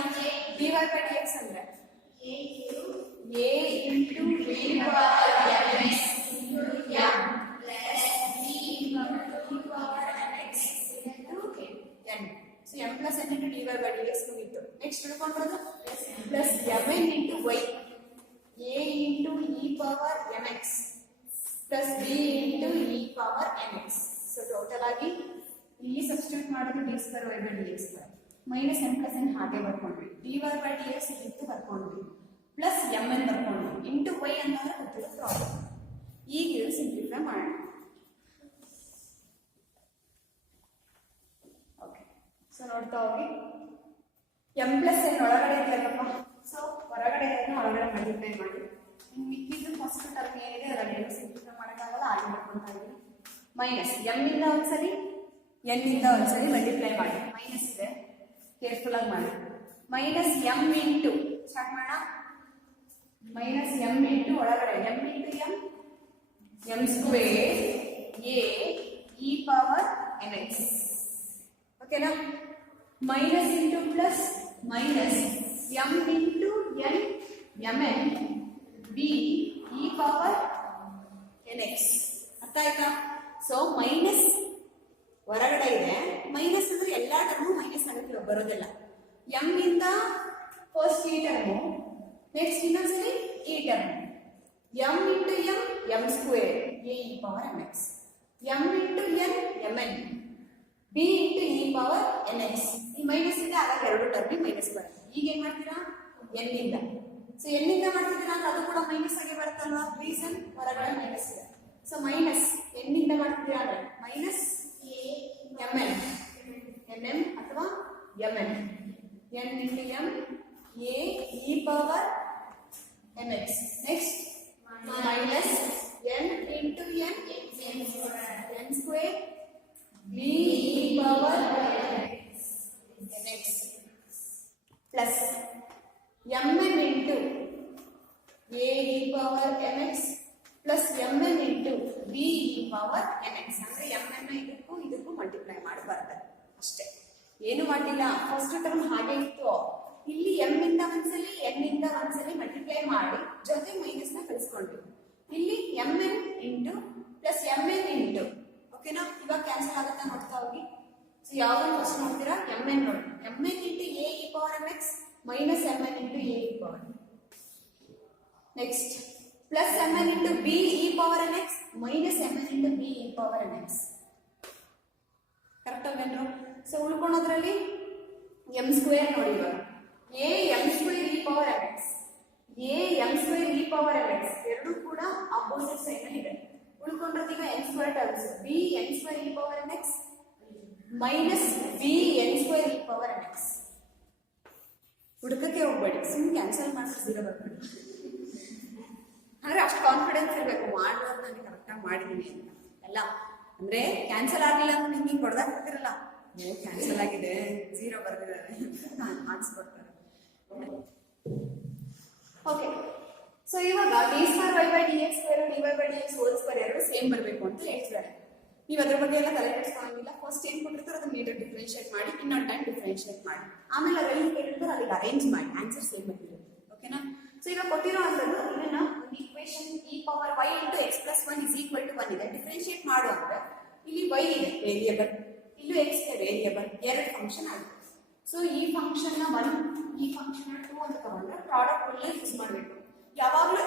dy by dx ಅಂದ್ರೆ a into e power mx into m plus b into e power mx into n. So m plus n into dy by dx ಮುಗಿತು. Next ತಿಳ್ಕೊಂಡ್ರದು plus mn into y a into e power mx plus b into e power mx. So total ಆಗಿ ಇಲ್ಲಿ substitute ಮಾಡಿದ್ರೆ d square y by dx square minus m plus n ಹಾಗೆ ಬರ್ಕೊಂಡ್ವಿ, dy by dx ಇತ್ತು ಬರ್ಕೊಂಡ್ವಿ, plus mn ಬರ್ಕೊಂಡ್ವಿ, into y ಅನ್ನೋದ್ರೆ ಗೊತ್ತಿರೋ problem. ಈಗ ಇದು simplify ಮಾಡೋಣ. Okay, so ನೋಡ್ತಾ ಹೋಗಿ m plus n ಒಳಗಡೆ ಇದೆಯಲ್ಲಪ್ಪ, ಸೊ ಹೊರಗಡೆ ಒಳಗಡೆ ಮಲ್ಟಿಪ್ಲೈ ಮಾಡಿ. ಮಿಕ್ಕಿದ್ದು ಫಸ್ಟ್ ಟರ್ಮ್ ಏನಿದೆ ಅದರಲ್ಲಿ ಸಿಂಪ್ಲಿಫೈ ಮಾಡೋಕ್ಕಾಗಲ್ಲ, ಆಗಿ ಮಾಡ್ಕೊಳ್ತಾ ಇದ್ದೀನಿ. ಮೈನಸ್ m ಇಂದ ಒಂದ್ಸರಿ n ಇಂದ ಒಂದ್ಸರಿ ಮಲ್ಟಿಪ್ಲೈ ಮಾಡಿ, ಮೈನಸ್ ಇದೆ ಕೇರ್ಫುಲ್ ಆಗಿ ಮಾಡಿ. ಮೈನಸ್ m ಇಂಟು ಸ್ಟಾರ್ಟ್ ಮಾಡೋಣ. ಮೈನಸ್ m ಇಂಟು ಒಳಗಡೆ m into m square a e power mx. ಓಕೆನಾ? Minus into plus minus m into n mn b e power nx. ಅರ್ಥ ಆಯ್ತಾ? ಸೊ ಮೈನಸ್ ಹೊರಗಡೆ ಇದೆ, ಮೈನಸ್ ಅಂದ್ರೆ ಎಲ್ಲಾ ಟರ್ಮು ಮೈನಸ್ ಆಗಕ್ಕೆ ಬರೋದಿಲ್ಲ. m ಇಂದ ಫಸ್ಟ್ ಈ ಟರ್ಮು, ನೆಕ್ಸ್ಟ್ ಇನ್ನೊಂದ್ಸಲಿ ಈ term, m into m square a e power mx, m into n mn b into e power nx. ಈ ಮೈನಸ್ ಇಂದ ಆಗ ಎರಡು ಟರ್ಮ್ ಮೈನಸ್ ಬರುತ್ತೆ. ಈಗ ಏನ್ ಮಾಡ್ತೀರಾ? n ಇಂದ ಸೊ ಎಲ್ಲಿಂದ ಮಾಡ್ತಿದ್ದೀರಾ ಅಂದ್ರೆ ಅದು ಕೂಡ ಮೈನಸ್ ಆಗಿ ಬರುತ್ತಲ್ವಾ, ರೀಸನ್ ಹೊರಗಡೆ ಮೈನಸ್ ಇದೆ. ಸೊ ಮೈನಸ್ ಎಲ್ಲಿಂದ ಮಾಡ್ತಿದ್ದೀರಾ ಅಂದ್ರೆ ಮೈನಸ್ mn nm ಅಥವಾ mn n into m a e power mx. next minus n into n square b e power mx plus mn into a e power mx plus mn into b e power mx. ಅಂದ್ರೆ mn ಇದಕ್ಕೂ multiply ಮಾಡಿ ಬರ್ತದೆ ಅಷ್ಟೇ, ಏನು ಮಾಡಿಲ್ಲ. First term ಹಾಗೆ ಇತ್ತು, ಇಲ್ಲಿ m ಇಂದ ಒಂದ್ಸಲಿ n ಇಂದ ಒಂದ್ಸಲಿ ಮಲ್ಟಿಪ್ಲೈ ಮಾಡಿ ಜೊತೆ ಮೈನಸ್ ನ ಕಳಿಸ್ಕೊಂಡ್ವಿ. ಇಲ್ಲಿ mn into plus mn into, ಓಕೆನಾ? ಇವಾಗ ಕ್ಯಾನ್ಸಲ್ ಆಗುತ್ತಾ ನೋಡ್ತಾ ಹೋಗಿ. ಸೊ ಯಾವ್ದು ಫಸ್ಟ್ ನೋಡ್ತೀರಾ? mn ನೋಡಿ, mn into a e power mx minus mn into a e power. Next plus mn into b e power mx minus mn into b e power mx. Correct ಅಲ್ವೇನ್ರು? So ಉಳ್ಕೊಳೋದ್ರಲ್ಲಿ m square ನೋಡಿ, ಇವಾಗ a m square e power mx a m square e power mx ಎರಡೂ ಕೂಡ opposite side ಅಲ್ಲಿ ಇದೆ. ಉಳ್ಕೊಂಡ್ರೆ ಈಗ n square terms b n square e power mx minus b n square e power mx. ಹುಡುಕಕ್ಕೆ ಹೋಗ್ಬೇಡಿ, ಸುಮ್ಮನೆ cancel ಮಾಡಿದ್ರೆ ಸೀರೆ ಬರ್ಬೇಡಿ. ಅಂದ್ರೆ ಅಷ್ಟು ಕಾನ್ಫಿಡೆನ್ಸ್ ಇರಬೇಕು, ಮಾಡುವಾಗ ನಾನು ಕರೆಕ್ಟಾಗಿ ಮಾಡಿದ್ದೀನಿ ಅಂತ ಎಲ್ಲ. ಅಂದ್ರೆ ಕ್ಯಾನ್ಸಲ್ ಆಗಲಿಲ್ಲ ಅಂದ್ರೆ ನಿಮ್ಗೆ ಹಿಂಗೆ ಕೊಡ್ದಾಕ್ತಿರಲ್ಲ, ಕ್ಯಾನ್ಸಲ್ ಆಗಿದೆ, ಝೀರೋ ಬರ್ದಿದ್ದಾರೆ, ಮಾರ್ಕ್ಸ್ ಕೊಡ್ತಾರೆ. ಓಕೆ, ಸೊ ಇವಾಗ D square Y by D X square D Y by D X whole square ಎರಡು ಸೇಮ್ ಬರಬೇಕು ಅಂತ ಹೇಳ್ತಿದ್ದಾರೆ. ನೀವು ಅದ್ರ ಬಗ್ಗೆ ಎಲ್ಲ ತಲೆ ಕೆಡಿಸ್ಕೊಳ್ಳೋಂಗಿಲ್ಲ. ಫಸ್ಟ್ ಏನ್ ಕೊಟ್ಟಿರ್ತಾರೆ ಅದನ್ನ ನೀಟಾಗಿ ಡಿಫ್ರೆನ್ಶಿಯೇಟ್ ಮಾಡಿ, ಇನ್ನೊಂದು ಟೈಮ್ ಡಿಫ್ರೆನ್ಶಿಯೇಟ್ ಮಾಡಿ, ಆಮೇಲೆ ಅವೆಲ್ಲ ಕೇಳಿರ್ತಾರೆ ಅಲ್ಲಿಗೆ ಅರೇಂಜ್ ಮಾಡಿ, ಆನ್ಸರ್ ಸೇಮ್ ಬಂದಿರುತ್ತೆ. ಓಕೆನಾ? ಸೊ ಈಗ ಕೊಟ್ಟಿರೋ ಅಂದ್ರದ್ದು ಇದನ್ನ ಒಂದು equation e power y into X plus 1 is equal to 1 ಇದೆ. ಡಿಫ್ರೆನ್ಶಿಯೇಟ್ ಮಾಡು ಅಂದ್ರೆ ಇಲ್ಲಿ y ಇದೆ ವೇರಿಯೇಬಲ್, ಇಲ್ಲೂ x ಇದೆ ವೇರಿಯೇಬಲ್, ಎರಡು ಫಂಕ್ಷನ್ ಆಗುತ್ತೆ. ಸೊ ಈ ಫಂಕ್ಷನ್ ನ 1 ಈ ಫಂಕ್ಷನ್ ನ 2 ಅಂತ ತಗೊಂಡ್ರೆ ಪ್ರಾಡಕ್ಟ್ ರೂಲ್ ಯೂಸ್ ಮಾಡಬೇಕು. ಯಾವಾಗಲೂ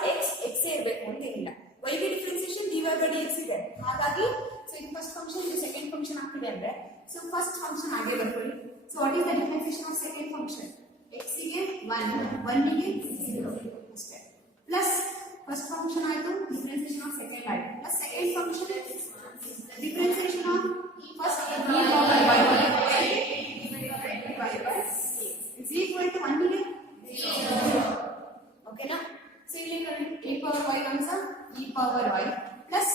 x ಇರಬೇಕು ಅಂತ ಏನಿಲ್ಲ. y ಗೆ ಡಿಫ್ರೆನ್ಸಿಯೇಷನ್ dy ಬೈ dx ಇದೆ, ಹಾಗಾಗಿ ಸೊ ಇದು ಫಸ್ಟ್ ಫಂಕ್ಷನ್ ಇದು ಸೆಕೆಂಡ್ ಫಂಕ್ಷನ್ ಆಗ್ತಿದೆ ಅಂದ್ರೆ ಸೊ ಫಸ್ಟ್ ಫಂಕ್ಷನ್ ಹಾಗೆ ಬರ್ಕೊಳ್ಳಿ. So what is the differentiation of second function? x ಗೆ 1 ಗೆ 0 ಅಷ್ಟೇ. ಪ್ಲಸ್ ಫಸ್ಟ್ ಫಂಕ್ಷನ್ ಆಯ್ತು, ಡಿಫ್ರೆನ್ಸಿಯೇಷನ್ ಆಫ್ ಸೆಕೆಂಡ್ ಆಯ್ತು, plus second function differentiation of first e power y is equal to 1 ಗೆ 0. ಓಕೆನಾ? ಸೊ ಇಲ್ಲಿ e power y comes e power y plus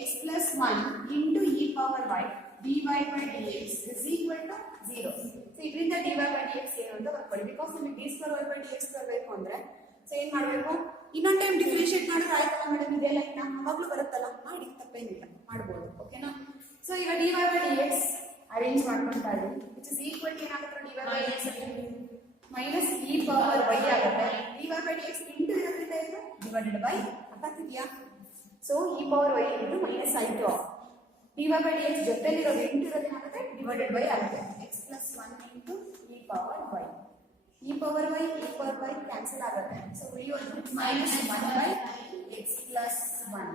x plus 1 into e power y dy by dx is equal to 0. So ಇದರಿಂದ dy by dx ಏನು ಅಂತ ಬರ್ಕೊಳ್ಳಿ. Because ನಿಮಗೆ d square y by dx ಬರಬೇಕು ಅಂದ್ರೆ so ಏನ್ ಮಾಡಬೇಕು? ಇನ್ನೊಂದು ಟೈಮ್ ಡಿಫ್ರೆನ್ಶಿಯೇಟ್ ಮಾಡಿದ್ರೆ ಆಯ್ತಲ್ಲ ಮೇಡಮ್, ಇದೆಲ್ಲ ಇನ್ನ ಅವಾಗಲೂ ಬರುತ್ತಲ್ಲ, ಮಾಡಿ ತಪ್ಪೇನಿಲ್ಲ, ಮಾಡ್ಬೋದು. ಓಕೆನಾ? ಸೊ ಈಗ dy by dx ಅರೇಂಜ್ ಮಾಡ್ಕೊಂತಾ ಇದ್ದೀವಿ, ವಿಚ್ ಇಸ್ ಈಕ್ವಲ್ ಟು ಏನಾಗುತ್ತೆ? dy by dx minus e power y ಆಗುತ್ತೆ. dy by dx ಇಂಟು ಇರೋದ್ರಿಂದ ಏನು ಡಿವೈಡೆಡ್ ಬೈ, ಅರ್ಥ ಆಗ್ತಿದೆಯಾ? So e power y into minus ಆಯಿತು, dy by dx ಜೊತೆಲಿರೋದು ಇಂಟು ಇರೋದು ಏನಾಗುತ್ತೆ? ಡಿವೈಡೆಡ್ ಬೈ ಆಗುತ್ತೆ. x plus 1 into e power y, e power y cancel ಆಗುತ್ತೆ. ಸೊ ಉಳಿಯೋದು ಮೈನಸ್ 1 ಬೈ x ಪ್ಲಸ್ 1.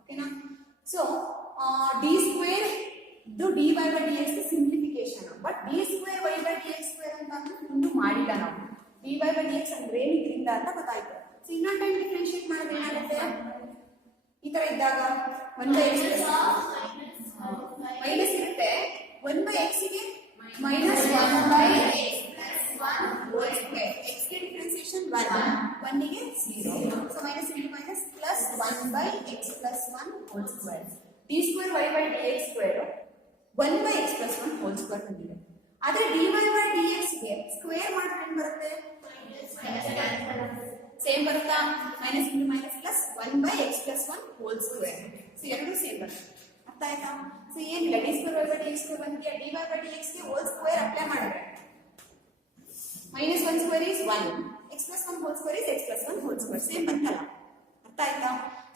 ಓಕೆನಾ? ಸೊ ಡಿ ಸ್ಕ್ವೇರ್ ಇದು dy by dx simplification, but D square y by dx square ಅಂತ ಇನ್ನೂ ಮಾಡಿಲ್ಲ ನಾವು. dy by dx ಅಂದ್ರೆ ಏನಿದ್ರಿಂದ ಅಂತ ಗೊತ್ತಾಯ್ತು. ಸೊ ಇನ್ನೊಂದು ಟೈಮ್ ಡಿಫ್ರೆನ್ಶಿಯೇಟ್ ಮಾಡಿದ್ರೆ ಏನಾಗುತ್ತೆ? ಈ ತರ ಇದ್ದಾಗ 1 by x ಮೈನಸ್ ಇರುತ್ತೆ, 1 by x ಗೆ minus 1 by x plus 1 whole square. x ಗೆ ಡಿಫರೆನ್ಸಿಯೇಷನ್ 1 ಗೆ 0. So minus into minus plus 1 by x plus 1 whole square. d square y by dx square 1 by x plus 1 whole square ಬಂದಿದೆ. ಆದ್ರೆ dy by dx ಗೆ square ಮಾಡಿದ್ರೆ ಏನು ಬರುತ್ತೆ? Same ಬರುತ್ತಾ? Minus into minus plus 1 by x plus 1 whole square. So ಎರಡು same ಬರುತ್ತೆ. ಅರ್ಥ ಆಯ್ತಾ? ಸೊ ಏನಿಲ್ಲ, d square Y by D X square ಬಂದಿದೆ, d Y by D x ಗೆ ಹೋಲ್ ಸ್ಕ್ವೇರ್ ಅಪ್ಲೈ ಮಾಡಿದ್ರೆ minus 1 square is 1, x plus 1 whole square is x plus 1 whole square, same ಬಂತಲ್ಲ. ಅರ್ಥ ಆಯ್ತಾ?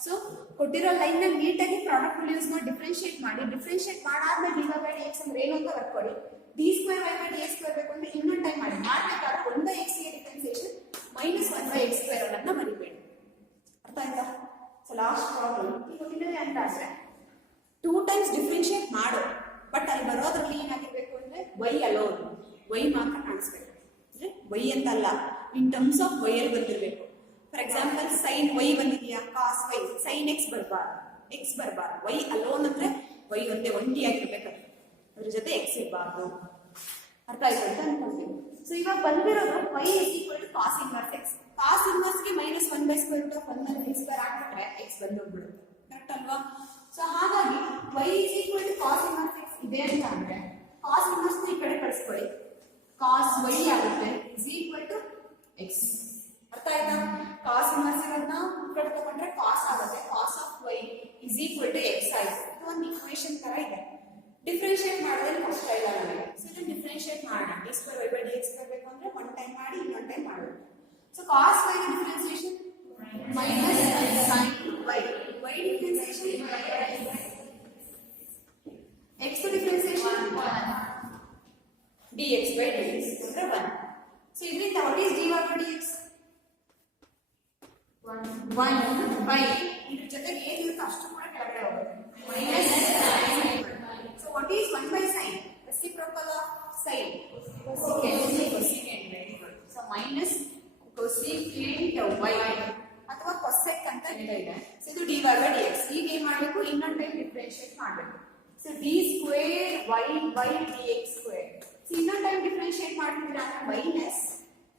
ಸೊ ಕೊಟ್ಟಿರೋ ಲೈನ್ ನ ನೀಟಾಗಿ ಪ್ರಾಡಕ್ಟ್ ರೂಲ್ ಯೂಸ್ ಮಾಡಿ ಡಿಫ್ರೆನ್ಶಿಯೇಟ್ ಮಾಡಿ, ಡಿಫ್ರೆನ್ಶಿಯೇಟ್ ಮಾಡಾದ್ಮೇಲೆ D Y by D X ಅಂದ್ರೆ ಏನು ಅಂತ ಬರ್ಕೊಳ್ಳಿ. D square Y by D X square ಬೇಕು ಅಂದ್ರೆ ಇನ್ನೊಂದು ಟೈಮ್ ಮಾಡಿ, ಮಾಡಬೇಕಾದ್ರೆ 1 by x ಗೆ differentiation minus 1 by x square ಅನ್ನೋದನ್ನ ಮರಿಬೇಡಿ. ಅರ್ಥ ಆಯ್ತಾ? ಸೊ ಲಾಸ್ಟ್ ಪ್ರಾಬ್ಲಮ್ ಈಗ ಕೊಟ್ಟಿದ್ದಾರೆ ಅಂತ ಆದ್ರೆ 2 times ಡಿಫ್ರೆನ್ಶಿಯೇಟ್ ಮಾಡು, ಬಟ್ ಅಲ್ಲಿ ಬರೋದ್ರಲ್ಲಿ ಏನಾಗಿರ್ಬೇಕು ಅಂದ್ರೆ y ಅಲೋನ್, y ಮಾತ್ರ ಕಾಣಿಸ್ಬೇಕು. ಅಂದ್ರೆ y ಅಂತ ಅಲ್ಲ, ಇನ್ ಟರ್ಮ್ಸ್ ಆಫ್ y ಅಲ್ಲಿ ಬಂದಿರಬೇಕು. ಫಾರ್ ಎಕ್ಸಾಂಪಲ್ ಸೈನ್ ವೈ ಬಂದಿದೆಯಾ, ಕಾಸ್ ವೈ, ಸೈನ್ ಎಕ್ಸ್ ಬರಬಾರ್ದು, ವೈ ಅಲೋನ್ ಅಂದ್ರೆ ವೈ ಒಂದೇ ಒಂಟಿಯಾಗಿರ್ಬೇಕು, ಅದ್ರ ಜೊತೆ ಎಕ್ಸ್ ಇರಬಾರ್ದು. ಅರ್ಥ ಆಯ್ತು ಅಂತ ಅನ್ಕೊಂತೀವಿ. ಸೊ ಇವಾಗ ಬಂದಿರೋದು y is equal to cos inverse x. cos inverse ಗೆ minus 1 by square root of 1 ಮೇಲೆ x ಸ್ಕ್ವೇರ್ ಹಾಕಿದ್ರೆ x ಬಂದೋಗ್ಬಿಡುತ್ತೆ. ಕರೆಕ್ಟ್ ಅಲ್ವಾ? ಸೊ ಹಾಗಾಗಿ y is equal to cos inverse x ಇದೆ ಅಂತ ಅಂದ್ರೆ cos inverse ನ ಈ ಕಡೆ ಕಳಿಸ್ಕೊಳ್ಳಿ, cos y ಆಗುತ್ತೆ is equal to x. ಅರ್ಥ ಆಯ್ತಾ? cos inverse ಇರೋದನ್ನ ಈ ಕಡೆ ತಗೊಂಡ್ರೆ cos ಆಗುತ್ತೆ, cos of y is equal to x ಆಯ್ತು. ಇದು ಒಂದು ಇಕ್ವೇಶನ್ ತರ ಇದೆ. ಡಿಫರೆನ್ಶಿಯೇಟ್ ಮಾಡೋದ್ರೆ ಕಷ್ಟ ಇಲ್ಲ ನಮಗೆ. ಸೊ ಇದನ್ನ ಡಿಫರೆನ್ಶಿಯೇಟ್ ಮಾಡೋಣ. d square y by dx ಬರಬೇಕು ಅಂದ್ರೆ ಒನ್ ಟೈಮ್ ಮಾಡಿ ಇನ್ನೊಂದು ಟೈಮ್ ಮಾಡಬೇಕು. So cos y differentiation minus sin y, y differentiation x differentiation dx by dx ಅಂದ್ರೆ 1. ಸೊ ಇದರಿಂದ what is dy by dx? 1 by ಇದ್ರ ಜೊತೆಗೆ ಏನಿರುತ್ತೆ ಅಷ್ಟು ಕೂಡ ಕೆಳಗಡೆ ಹೋಗುತ್ತೆ, minus. So what is 1 by sin? Reciprocal of sin. Cosecant. Very good. So minus cosecant y ಅಥವಾ cosec ಅಂತ ಇದೆ. So ಇದು dy by dx. ಈಗ ಏನು ಮಾಡಬೇಕು, ಇನ್ನೊಂದು ಟೈಮ್ ಡಿಫರೆನ್ಶಿಯೇಟ್ ಮಾಡಬೇಕು. So d square y by dx square. So ಇನ್ನೊಂದು ಟೈಮ್ ಡಿಫರೆನ್ಶಿಯೇಟ್ ಮಾಡ್ತಿದ್ರೆ minus.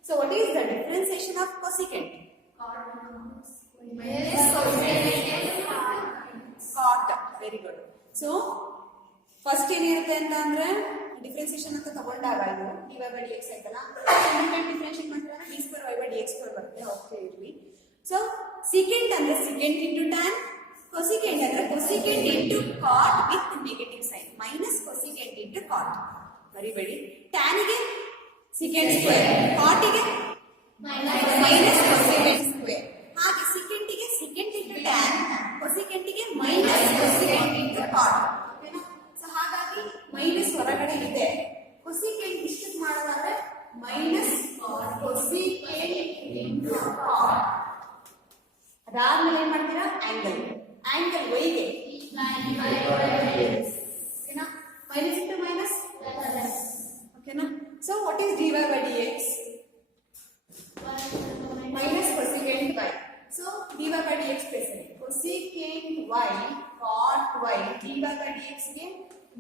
So what is the differentiation of cosecant? Cot. Very good. So first ಏನಿರುತ್ತೆ ಅಂತ ಅಂದ್ರೆ ಡಿಫರೆನ್ಸಿಯೇಷನ್ ಅಂತ ತಗೊಂಡಾಗ ಇದು dy by dx ಆಯ್ತಲ್ಲ, ಡಿಫರೆನ್ಶಿಯೇಟ್ ಮಾಡಿದ್ರೆ d square y by dx square ಬರುತ್ತೆ. ಓಕೆ ಇರ್ಲಿ. ಸೊ ಸೆಕೆಂಡ್ ಅಂದ್ರೆ ಸೆಕೆಂಡ್ ಇಂಟು ಟ್ಯಾನ್, ಕೊಸಿಕೆಂಟ್ ಅಂದ್ರೆ cosecant into cot with negative sign, minus cosecant into cot. ಮರಿಬೇಡಿ, ಟ್ಯಾನಿಗೆ ಸೆಕೆಂಡ್ ಸ್ಕ್ವೇರ್, ಕಾಟಿಗೆ ಮೈನಸ್ ಕೊಸಿಕೆಂಟ್ ಸ್ಕ್ವೇರ್. ಹಾಗೆ ಸೆಕೆಂಟಿಗೆ ಸೆಕೆಂಡ್ ಇಂಟು ಟ್ಯಾನ್, ಕೊಸಿಕೆಂಟಿಗೆ ಮೈನಸ್ ಕೊಸಿಕೆಂಟ್ ಇಂಟು ಕಾಟ್. ಹಾಗಾಗಿ ಮೈನಸ್ ಹೊರಗಡೆ ಇದೆ, ಕೊಸಿಕೆಂಟ್ ಇಷ್ಟಕ್ಕೆ ಮಾಡೋದಾದ್ರೆ ಮೈನಸ್ ಕೊಸಿಕೆಂಟ್ ಇಂಟು ಕಾಟ್. ಅದಾದ್ಮೇಲೆ ಏನ್ ಮಾಡ್ತೀರಾ, ಆಂಗಲ್ ವೈಗೆ ಓಕೆನಾ, ಮೈನಸ್ ಇಂಟು ಮೈನಸ್ ಓಕೆನಾ. So what is dy by dx? Minus cosecant y. So dy by dx place cosecant y cot y, dy by dx ಗೆ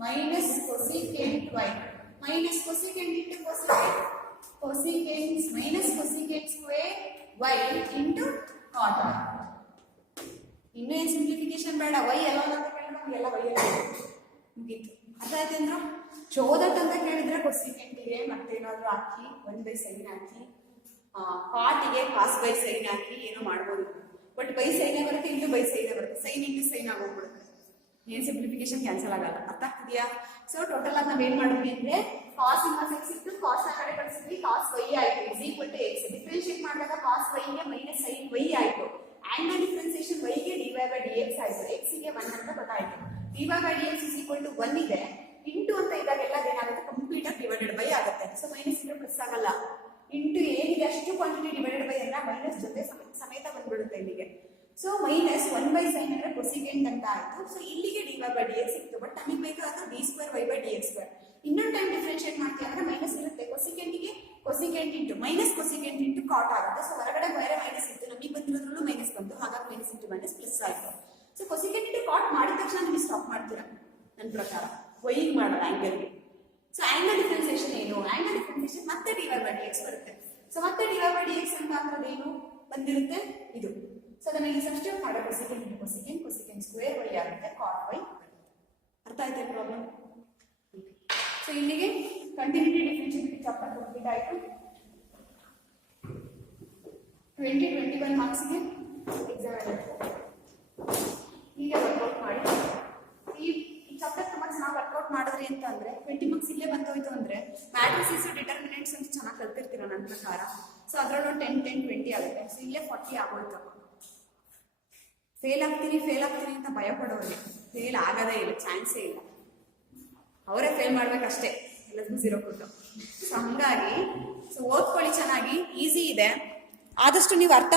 minus cosecant y, minus cosecant into cosecant, cosecant minus cosecant square y into cot y. ಇನ್ನೂ ಏನು simplification ಬೇಡ, y ಎಲ್ಲ ಅಂತ ಕೇಳಿದ್ರೆ ನಮಗೆಲ್ಲ y ಎಲ್ಲ ಮುಗೀತು. ಅರ್ಥ ಆಯ್ತು ಅಂದ್ರೆ ಚೋದತ್ ಅಂತ ಕೇಳಿದ್ರೆ ಕೊಸಿಕೆಂಟಿಗೆ ಮತ್ತೇನಾದ್ರು ಹಾಕಿ 1 by sin ಹಾಕಿ, ಕಾಟಿಗೆ ಕಾಸ್ ಬೈ ಸೈನ್ ಹಾಕಿ ಏನೋ ಮಾಡ್ಬೋದು. ಬಟ್ ಬೈ ಸೈನೇ ಬರುತ್ತೆ, ಇಂಟು ಬೈ ಸೈನೇ ಬರುತ್ತೆ, ಸೈನ್ ಇಂಟು ಸೈನ್ ಆಗೋಗ್ಬಿಡುತ್ತೆ. ಏನ್ ಸಿಂಪ್ಲಿಫಿಕೇಶನ್ ಕ್ಯಾನ್ಸಲ್ ಆಗಲ್ಲ. ಅರ್ಥ ಆಗ್ತಿದೆಯಾ? ಸೊ ಟೋಟಲ್ ಆಗಿ ನಾವೇನ್ ಮಾಡಿದ್ವಿ ಅಂದ್ರೆ ಕಾಸ್ ಇನ್ವರ್ಸ್ ಎಕ್ಸ್ ಇತ್ತು, ಕಾಸ್ ನ ಕಡೆ ಕಳಿಸಿದ್ವಿ, ಕಾಸ್ ವೈ ಆಯ್ತು is equal to X. Differentiate ಮಾಡಿದಾಗ ಕಾಸ್ ವೈ ಗೆ ಮೈನಸ್ ಸೈನ್ ವೈ ಆಯ್ತು, ಆಂಗಲ್ ಡಿಫರೆನ್ಸಿಯೇಷನ್ ವೈ ಗೆ dy by dx ಆಯ್ತು, ಎಕ್ಸ್ ಗೆ 1 ಅಂತ ಗೊತ್ತಾಯ್ತು. dy by dx is equal to 1 ಇದೆ, ಇಂಟು ಅಂತ ಇದ್ದಾಗೆಲ್ಲ ಏನಾಗುತ್ತೆ, ಕಂಪ್ಲೀಟ್ ಆಗಿ ಡಿವೈಡೆಡ್ ಬೈ ಆಗುತ್ತೆ. ಸೊ ಮೈನಸ್ ಇಂಟು ಪ್ಲಸ್ ಆಗಲ್ಲ, ಇಂಟು ಏನಿದೆ ಅಷ್ಟು ಕ್ವಾಂಟಿಟಿ ಡಿವೈಡೆಡ್ ಬೈ ಎಲ್ಲ ಮೈನಸ್ ಜೊತೆ ಸಮೇತ ಬಂದ್ಬಿಡುತ್ತೆ ಇಲ್ಲಿಗೆ. ಸೊ ಮೈನಸ್ 1 by sin ಅಂದ್ರೆ ಕೊಸಿಕೆಂಟ್ ಅಂತ ಆಯ್ತು. ಸೊ ಇಲ್ಲಿಗೆ dy by dx ಇತ್ತು, ಬಟ್ ನಮಗೆ ಬೇಕಾದ್ರೆ d square y by dx square. ಇನ್ನೊಂದು ಟೈಮ್ ಡಿಫರೆನ್ಶಿಯೇಟ್ ಮಾಡ್ತೀವಿ ಅಂದ್ರೆ ಮೈನಸ್ ಇರುತ್ತೆ, ಕೊಸಿಕೆಂಟಿಗೆ cosecant into minus cosecant into cot ಆಗುತ್ತೆ. ಸೊ ಹೊರಗಡೆ ಬೇರೆ ಮೈನಸ್ ಇತ್ತು, ನಮಗೆ ಬಂದಿರೋದ್ರಲ್ಲೂ ಮೈನಸ್ ಬಂತು, ಹಾಗಾಗಿ ಮೈನಸ್ ಇಂಟು ಮೈನಸ್ ಪ್ಲಸ್ ಆಯ್ತು. ಸೊ ಕೊಸಿಕೆಂಟ್ ಇಂಟು ಕಾಟ್ ಮಾಡಿದ ತಕ್ಷಣ ನೀವು ಸ್ಟಾಪ್ ಮಾಡ್ತೀರಾ ನನ್ನ ಪ್ರಕಾರ, ವೈಗೆ ಮಾಡೋದು ಆಂಗಲ್ಗೆ. ಸೊ ಆಂಗಲ್ ಡಿಫರೆನ್ಸಿಯೇಷನ್ ಏನು, ಆಂಗಲ್ ಡಿಫರೆನ್ಸಿಯೇಷನ್ ಮತ್ತೆ dy by dx ಬರುತ್ತೆ. ಸೊ ಮತ್ತೆ dy by dx ಅಂತ ಅಂದ್ರೆ ಏನು ಬಂದಿರುತ್ತೆ ಇದು. ಸೊ ಅದನ್ನ ಇಲ್ಲಿ ಸಬ್ಸ್ಟಿಟ್ಯೂಟ್ ಮಾಡೋ cosecant into cosecant, cosecant square y ಆಗುತ್ತೆ, ಕಾಟ್ y. ಅರ್ಥ ಆಯ್ತಾ ಪ್ರಾಬ್ಲಮ್? ಸೊ ಇಲ್ಲಿಗೆ ಕಂಟಿನ್ಯೂಟಿ ಡಿಫರೆನ್ಷಿಯಬಿಲಿಟಿ ಚಾಪ್ಟರ್ ಕಂಪ್ಲೀಟ್ ಆಯಿತು. 2021 ಮಾರ್ಕ್ಸ್ಗೆ ಎಕ್ಸಾಮ್ ಆಗುತ್ತೆ. ಹೀಗೆ ವರ್ಕೌಟ್ ಮಾಡಿ ಈ ಚಾಪ್ಟರ್ ತುಂಬಾ ಚೆನ್ನಾಗಿ ವರ್ಕೌಟ್ ಮಾಡಿದ್ರಿ ಅಂತ ಅಂದ್ರೆ 20 ಮಾರ್ಕ್ಸ್ ಇಲ್ಲೇ ಬಂದೋಯ್ತು ಅಂದ್ರೆ ಮ್ಯಾಟ್ರಿಸಸ್ ಡಿಟರ್ಮಿನೆಂಟ್ಸ್ ಅಂತ ಚೆನ್ನಾಗಿ ಕಲ್ತಿರ್ತೀರ ನನ್ನ ಪ್ರಕಾರ. ಸೊ ಅದರಲ್ಲೂ 10, 10, 20 ಆಗುತ್ತೆ. ಸೊ ಇಲ್ಲೇ 40 ಆಗೋಯ್ತು. ಫೇಲ್ ಆಗ್ತೀನಿ ಅಂತ ಭಯ ಪಡೋರಿಗೆ ಫೇಲ್ ಆಗದೇ ಇಲ್ಲ, ಚಾನ್ಸೇ ಇಲ್ಲ. ಅವರೇ ಫೇಲ್ ಮಾಡ್ಬೇಕಷ್ಟೇ, ಎಲ್ಲದಕ್ಕೂ 0 ಕೊಟ್ಟು. ಸೊ ಹಂಗಾಗಿ ಓದ್ಕೊಳ್ಳಿ ಚೆನ್ನಾಗಿ, ಈಸಿ ಇದೆ. ಆದಷ್ಟು ನೀವು ಅರ್ಥ